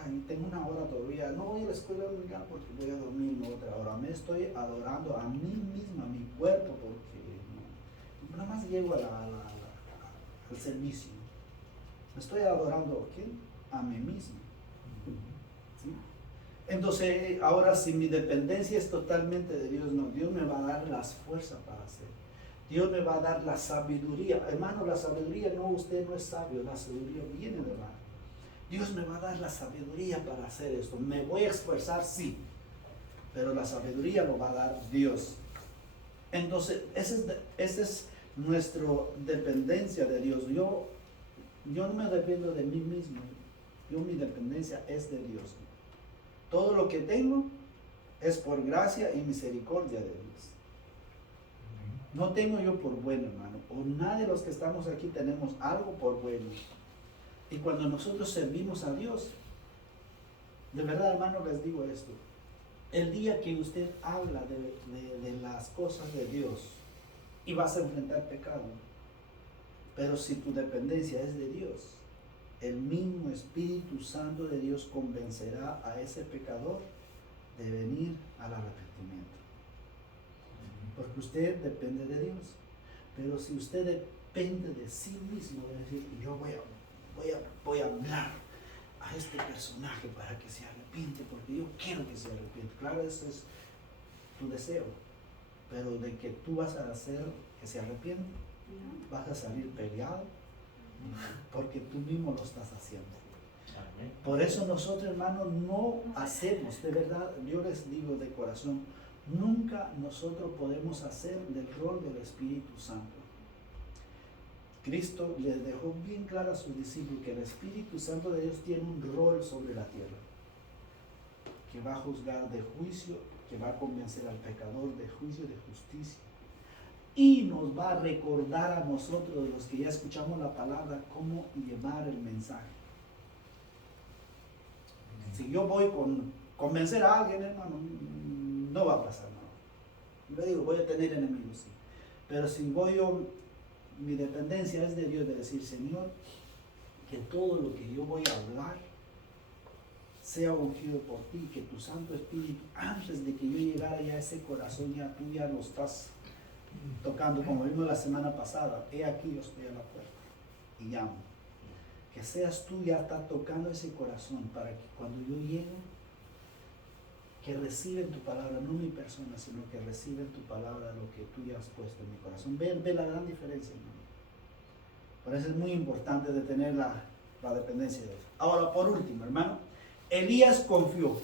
Ay, tengo una hora todavía, no voy a la escuela dominical porque voy a dormir otra hora. Me estoy adorando a mí misma, a mi cuerpo, porque no, nada más llego al servicio. Me estoy adorando ¿a quién? A mí mismo. ¿Sí? Entonces, ahora si mi dependencia es totalmente de Dios, no, Dios me va a dar las fuerzas para hacer. Dios me va a dar la sabiduría. Hermano, la sabiduría, no, usted no es sabio, la sabiduría viene de hermano. Dios me va a dar la sabiduría para hacer esto. Me voy a esforzar, sí, pero la sabiduría lo va a dar Dios. Entonces, esa es nuestra dependencia de Dios. Yo no me dependo de mí mismo. Mi dependencia es de Dios. Todo lo que tengo es por gracia y misericordia de Dios. No tengo yo por bueno, hermano. O nadie de los que estamos aquí tenemos algo por bueno. Y cuando nosotros servimos a Dios, de verdad, hermano, les digo esto. El día que usted habla de las cosas de Dios y vas a enfrentar pecado, pero si tu dependencia es de Dios, el mismo Espíritu Santo de Dios convencerá a ese pecador de venir al arrepentimiento. Porque usted depende de Dios. Pero si usted depende de sí mismo, de decir, yo voy a hablar a este personaje para que se arrepiente, porque yo quiero que se arrepiente. Claro, ese es tu deseo. Pero de que tú vas a hacer que se arrepiente, vas a salir peleado, porque tú mismo lo estás haciendo. Por eso nosotros, hermanos, no hacemos, de verdad, yo les digo de corazón, nunca nosotros podemos hacer del rol del Espíritu Santo. Cristo les dejó bien claro a sus discípulos que el Espíritu Santo de Dios tiene un rol sobre la tierra, que va a juzgar de juicio, que va a convencer al pecador de juicio y de justicia. Y nos va a recordar a nosotros, los que ya escuchamos la palabra, cómo llevar el mensaje. Si yo voy con convencer a alguien, hermano, no va a pasar nada. Le digo, voy a tener enemigos, sí. Pero si voy yo, mi dependencia es de Dios, de decir, Señor, que todo lo que yo voy a hablar sea ungido por ti, que tu Santo Espíritu, antes de que yo llegara ya a ese corazón, ya tú ya lo estás tocando, como vimos la semana pasada. He aquí, yo estoy a la puerta y llamo. Que seas tú ya está tocando ese corazón, para que cuando yo llegue, que reciben tu palabra, no mi persona, sino que reciben tu palabra, lo que tú ya has puesto en mi corazón. Ve la gran diferencia, hermano. Por eso es muy importante de tener la dependencia de Dios. Ahora, por último, hermano, Elías confió.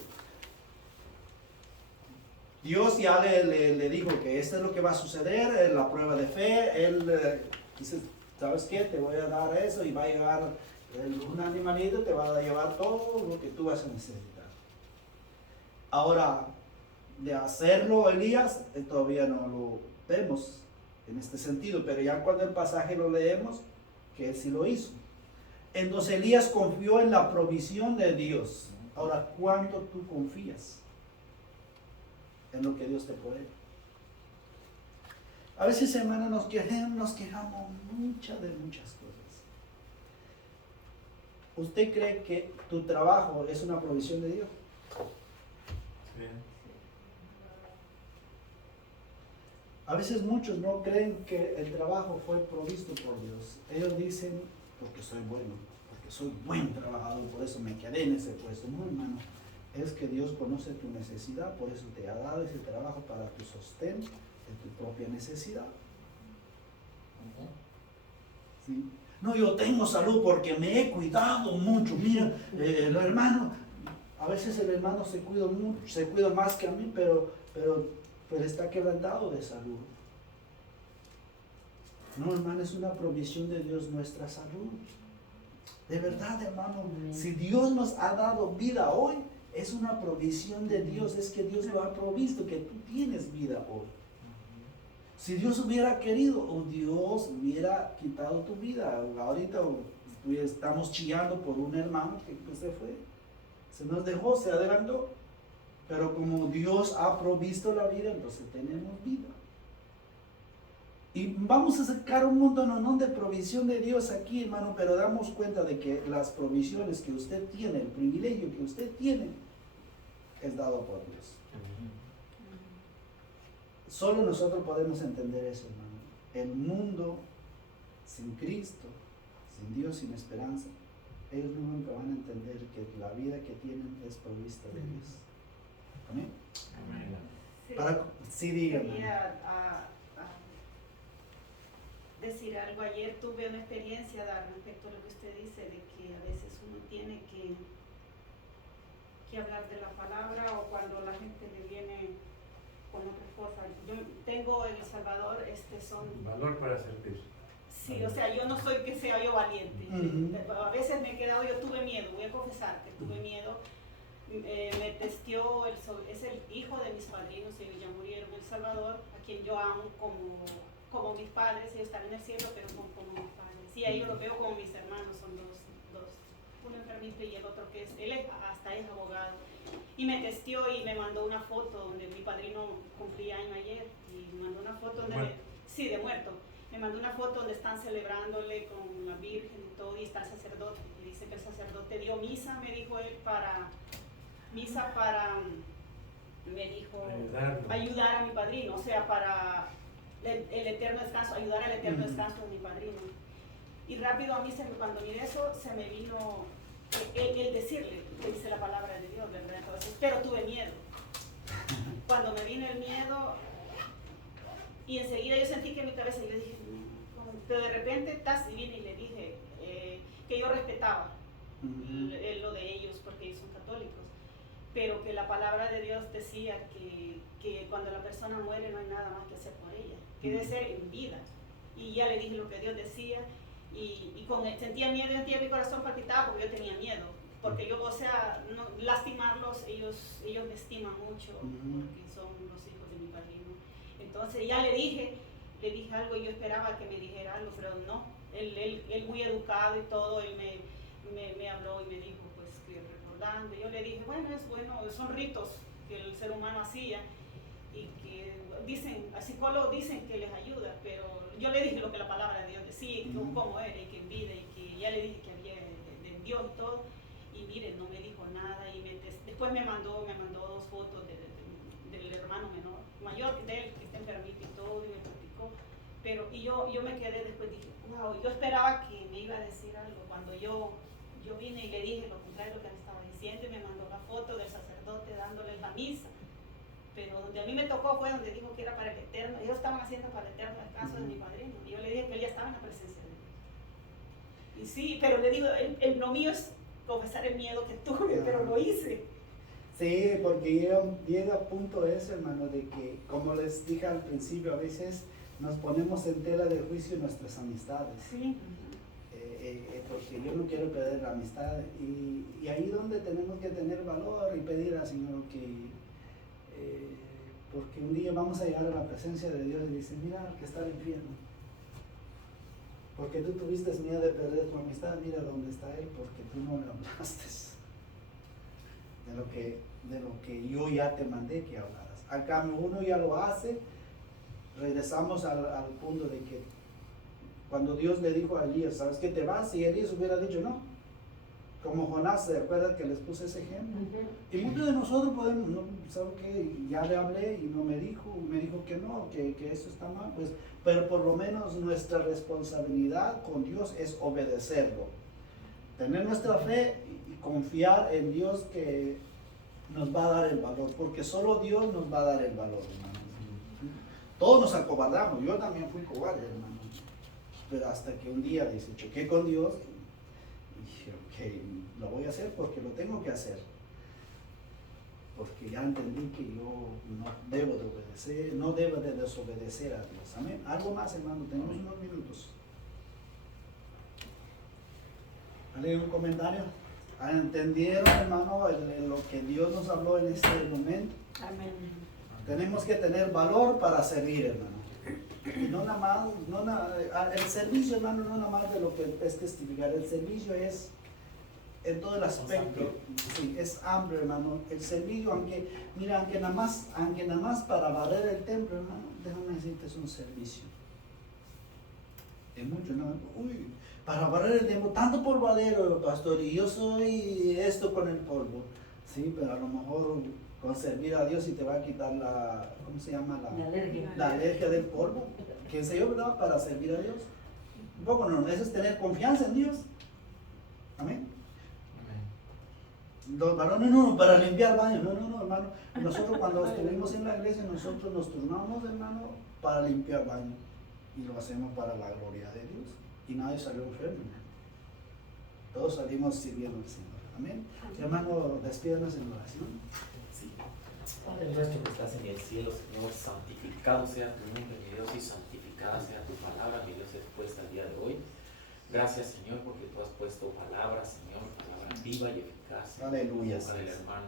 Dios ya le dijo que esto es lo que va a suceder, la prueba de fe. Él dice, ¿sabes qué? Te voy a dar eso y va a llegar un animalito, te va a llevar todo lo que tú vas a necesitar. Ahora, de hacerlo Elías, todavía no lo vemos en este sentido, pero ya cuando el pasaje lo leemos, que él sí lo hizo. Entonces Elías confió en la provisión de Dios. Ahora, ¿cuánto tú confías en lo que Dios te puede? A veces, hermanos, nos quejamos de muchas cosas. ¿Usted cree que tu trabajo es una provisión de Dios? Sí. A veces muchos no creen que el trabajo fue provisto por Dios. Ellos dicen, porque soy bueno, porque soy buen trabajador, por eso me quedé en ese puesto. No, hermano, es que Dios conoce tu necesidad, por eso te ha dado ese trabajo para tu sostén de tu propia necesidad. ¿Sí? No, yo tengo salud porque me he cuidado mucho. Mira, el hermano, a veces el hermano se cuida mucho, se cuida más que a mí, pero está quebrantado de salud. No, hermano, es una provisión de Dios nuestra salud. De verdad, hermano, si Dios nos ha dado vida hoy, es una provisión de Dios, es que Dios lo ha provisto, que tú tienes vida hoy. Si Dios hubiera querido, o Dios hubiera quitado tu vida, ahorita estamos chillando por un hermano que se fue. Se nos dejó, se adelantó. Pero como Dios ha provisto la vida, entonces tenemos vida. Y vamos a sacar un montón de provisión de Dios aquí, hermano, pero damos cuenta de que las provisiones que usted tiene, el privilegio que usted tiene, es dado por Dios. Solo nosotros podemos entender eso, hermano. El mundo sin Cristo, sin Dios, sin esperanza, ellos nunca van a entender que la vida que tienen es provista de Dios. Amén. Sí, dígame. Quería decir algo. Ayer tuve una experiencia respecto a lo que usted dice, de que a veces uno tiene que hablar de la palabra, o cuando la gente le viene con otras cosas. Yo tengo en El Salvador, son... Valor para servir. Sí, o sea, yo no soy que sea yo valiente. A veces me he quedado, yo tuve miedo, voy a confesar que tuve miedo. Me testió, es el hijo de mis padrinos, ellos ya murieron en El Salvador, a quien yo amo como mis padres. Ellos están en el cielo, pero son como mis padres. Y a ellos los veo como mis hermanos, son dos, uno enfermito y el otro hasta es abogado. Y me testió y me mandó una foto donde mi padrino cumplía año ayer, y me mandó una foto donde de muerto. Me mandó una foto donde están celebrándole con la Virgen y todo, y está el sacerdote. Y dice que el sacerdote dio misa, me dijo él, me dijo, ayudar a mi padrino, o sea, para el eterno descanso, ayudar al eterno descanso de mi padrino. Y rápido a mí, cuando miré eso, se me vino el decirle, que dice la palabra de Dios, ¿verdad? Entonces, pero tuve miedo. Cuando me vino el miedo, y enseguida yo sentí que en mi cabeza, yo dije, pero de repente, y vine y le dije que yo respetaba lo de ellos, porque ellos son católicos, pero que la palabra de Dios decía que cuando la persona muere no hay nada más que hacer por ella, que debe ser en vida. Y ya le dije lo que Dios decía, y sentía miedo, mi corazón palpitaba porque yo tenía miedo, porque yo, o sea, no, lastimarlos, ellos me estiman mucho, porque son los hijos de mi padrino. Entonces ya le dije algo, y yo esperaba que me dijera algo, pero no, él muy educado y todo, él me habló y me dijo, pues, que recordando. Yo le dije, bueno, son ritos que el ser humano hacía, y que psicólogos dicen que les ayuda, pero yo le dije lo que la palabra de Dios decía, cómo era, y que en vida, y que ya le dije que había de Dios y todo, y miren, no me dijo nada, y después me mandó 2 fotos del hermano mayor de él, que está enfermito y todo, y me platicó, y yo me quedé después, dije, wow, yo esperaba que me iba a decir algo, cuando yo vine y le dije lo contrario de lo que me estaba diciendo, y me mandó la foto del sacerdote dándole la misa, pero donde a mí me tocó fue donde dijo que era para el eterno, ellos estaban haciendo para el eterno descanso de mi padrino, y yo le dije que él ya estaba en la presencia de Dios. Y sí, pero le digo, lo mío es confesar el miedo que tuve, pero lo hice. Sí, porque llega a punto eso, hermano, de que, como les dije al principio, a veces nos ponemos en tela de juicio nuestras amistades. Sí. Porque yo no quiero perder la amistad, y ahí donde tenemos que tener valor y pedir al Señor porque un día vamos a llegar a la presencia de Dios y dice, mira que está el infierno, porque tú tuviste miedo de perder tu amistad, mira dónde está él, porque tú no le hablaste de lo que yo ya te mandé que hablaras. Al cambio, uno ya lo hace. Regresamos al punto de que cuando Dios le dijo a Elías, ¿sabes qué? Te vas, y Elías hubiera dicho no, como Jonás, ¿se acuerdan que les puse ese ejemplo? Y muchos de nosotros podemos, no, ¿saben qué? Ya le hablé y no me dijo que no, que eso está mal, pues, pero por lo menos nuestra responsabilidad con Dios es obedecerlo, tener nuestra fe y confiar en Dios, que nos va a dar el valor, porque solo Dios nos va a dar el valor, hermanos. Todos nos acobardamos, yo también fui cobarde, hermano, pero hasta que un día choqué con Dios y dije, ok, lo voy a hacer porque lo tengo que hacer, porque ya entendí que yo no debo de obedecer, no debo de desobedecer a Dios. Amén. Algo más, hermano, tenemos unos minutos. ¿Algún comentario? ¿Entendieron, hermano, lo que Dios nos habló en este momento? Amén. Tenemos que tener valor para servir, hermano. Y no nada más, el servicio, hermano, no nada más de lo que es testificar, el servicio es en todo el aspecto. Sí, es hambre, hermano. El servicio, aunque nada más para barrer el templo, hermano, déjame decirte, es un servicio. Es mucho, ¿no? Uy, para barrer el templo, tanto polvadero, pastor, y yo soy esto con el polvo. Sí, pero a lo mejor con servir a Dios y te va a quitar la, ¿cómo se llama? La alergia del polvo. ¿Qué sé yo, verdad? Para servir a Dios. Un poco no, eso es tener confianza en Dios. Amén. Los varones no, para limpiar baños, no, hermano. Nosotros cuando estuvimos en la iglesia, nosotros nos turnamos, hermano, para limpiar baños. Y lo hacemos para la gloria de Dios. Y nadie salió enfermo. Todos salimos sirviendo al Señor. Amén. Hermano, despídanos en oración. Sí. Padre nuestro que estás en el cielo, Señor, santificado sea tu nombre, mi Dios, y santificada sea tu palabra, mi Dios, expuesta el día de hoy. Gracias, Señor, porque tú has puesto palabra, Señor, palabra viva y eficaz. Aleluya. Para el hermano,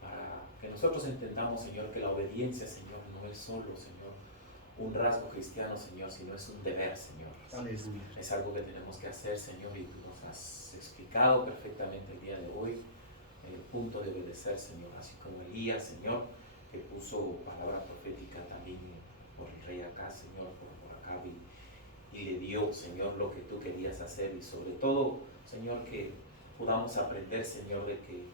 para que nosotros entendamos, Señor, que la obediencia, Señor, no es solo, Señor, un rasgo cristiano, Señor, sino es un deber, Señor. Aleluya. Es algo que tenemos que hacer, Señor, y tú nos has explicado perfectamente el día de hoy el punto de obedecer, Señor, así como Elías, Señor, que puso palabra profética también por el rey acá, Señor, por acá, y le dio, Señor, lo que tú querías hacer, y sobre todo, Señor, que podamos aprender, Señor, de que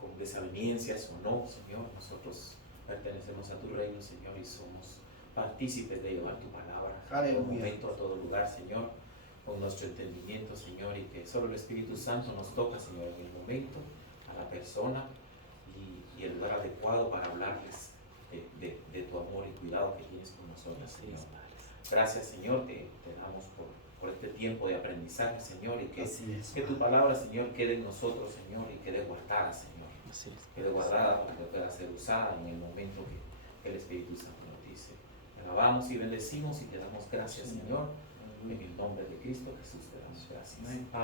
con desavenencias o no, Señor, nosotros pertenecemos a tu reino, Señor, y somos partícipes de llevar tu palabra a todo momento, a todo lugar, Señor, con nuestro entendimiento, Señor, y que solo el Espíritu Santo nos toca, Señor, en el momento, a la persona y el lugar adecuado para hablarles de tu amor y cuidado que tienes con nosotros, Señor. Gracias, Señor, te damos por este tiempo de aprendizaje, Señor, y que tu palabra, Señor, quede en nosotros, Señor, y quede guardada, Señor. Quede guardada para que pueda ser usada en el momento que el Espíritu Santo nos dice. Te alabamos y bendecimos y te damos gracias, Señor. En el nombre de Cristo Jesús te damos gracias. Amén.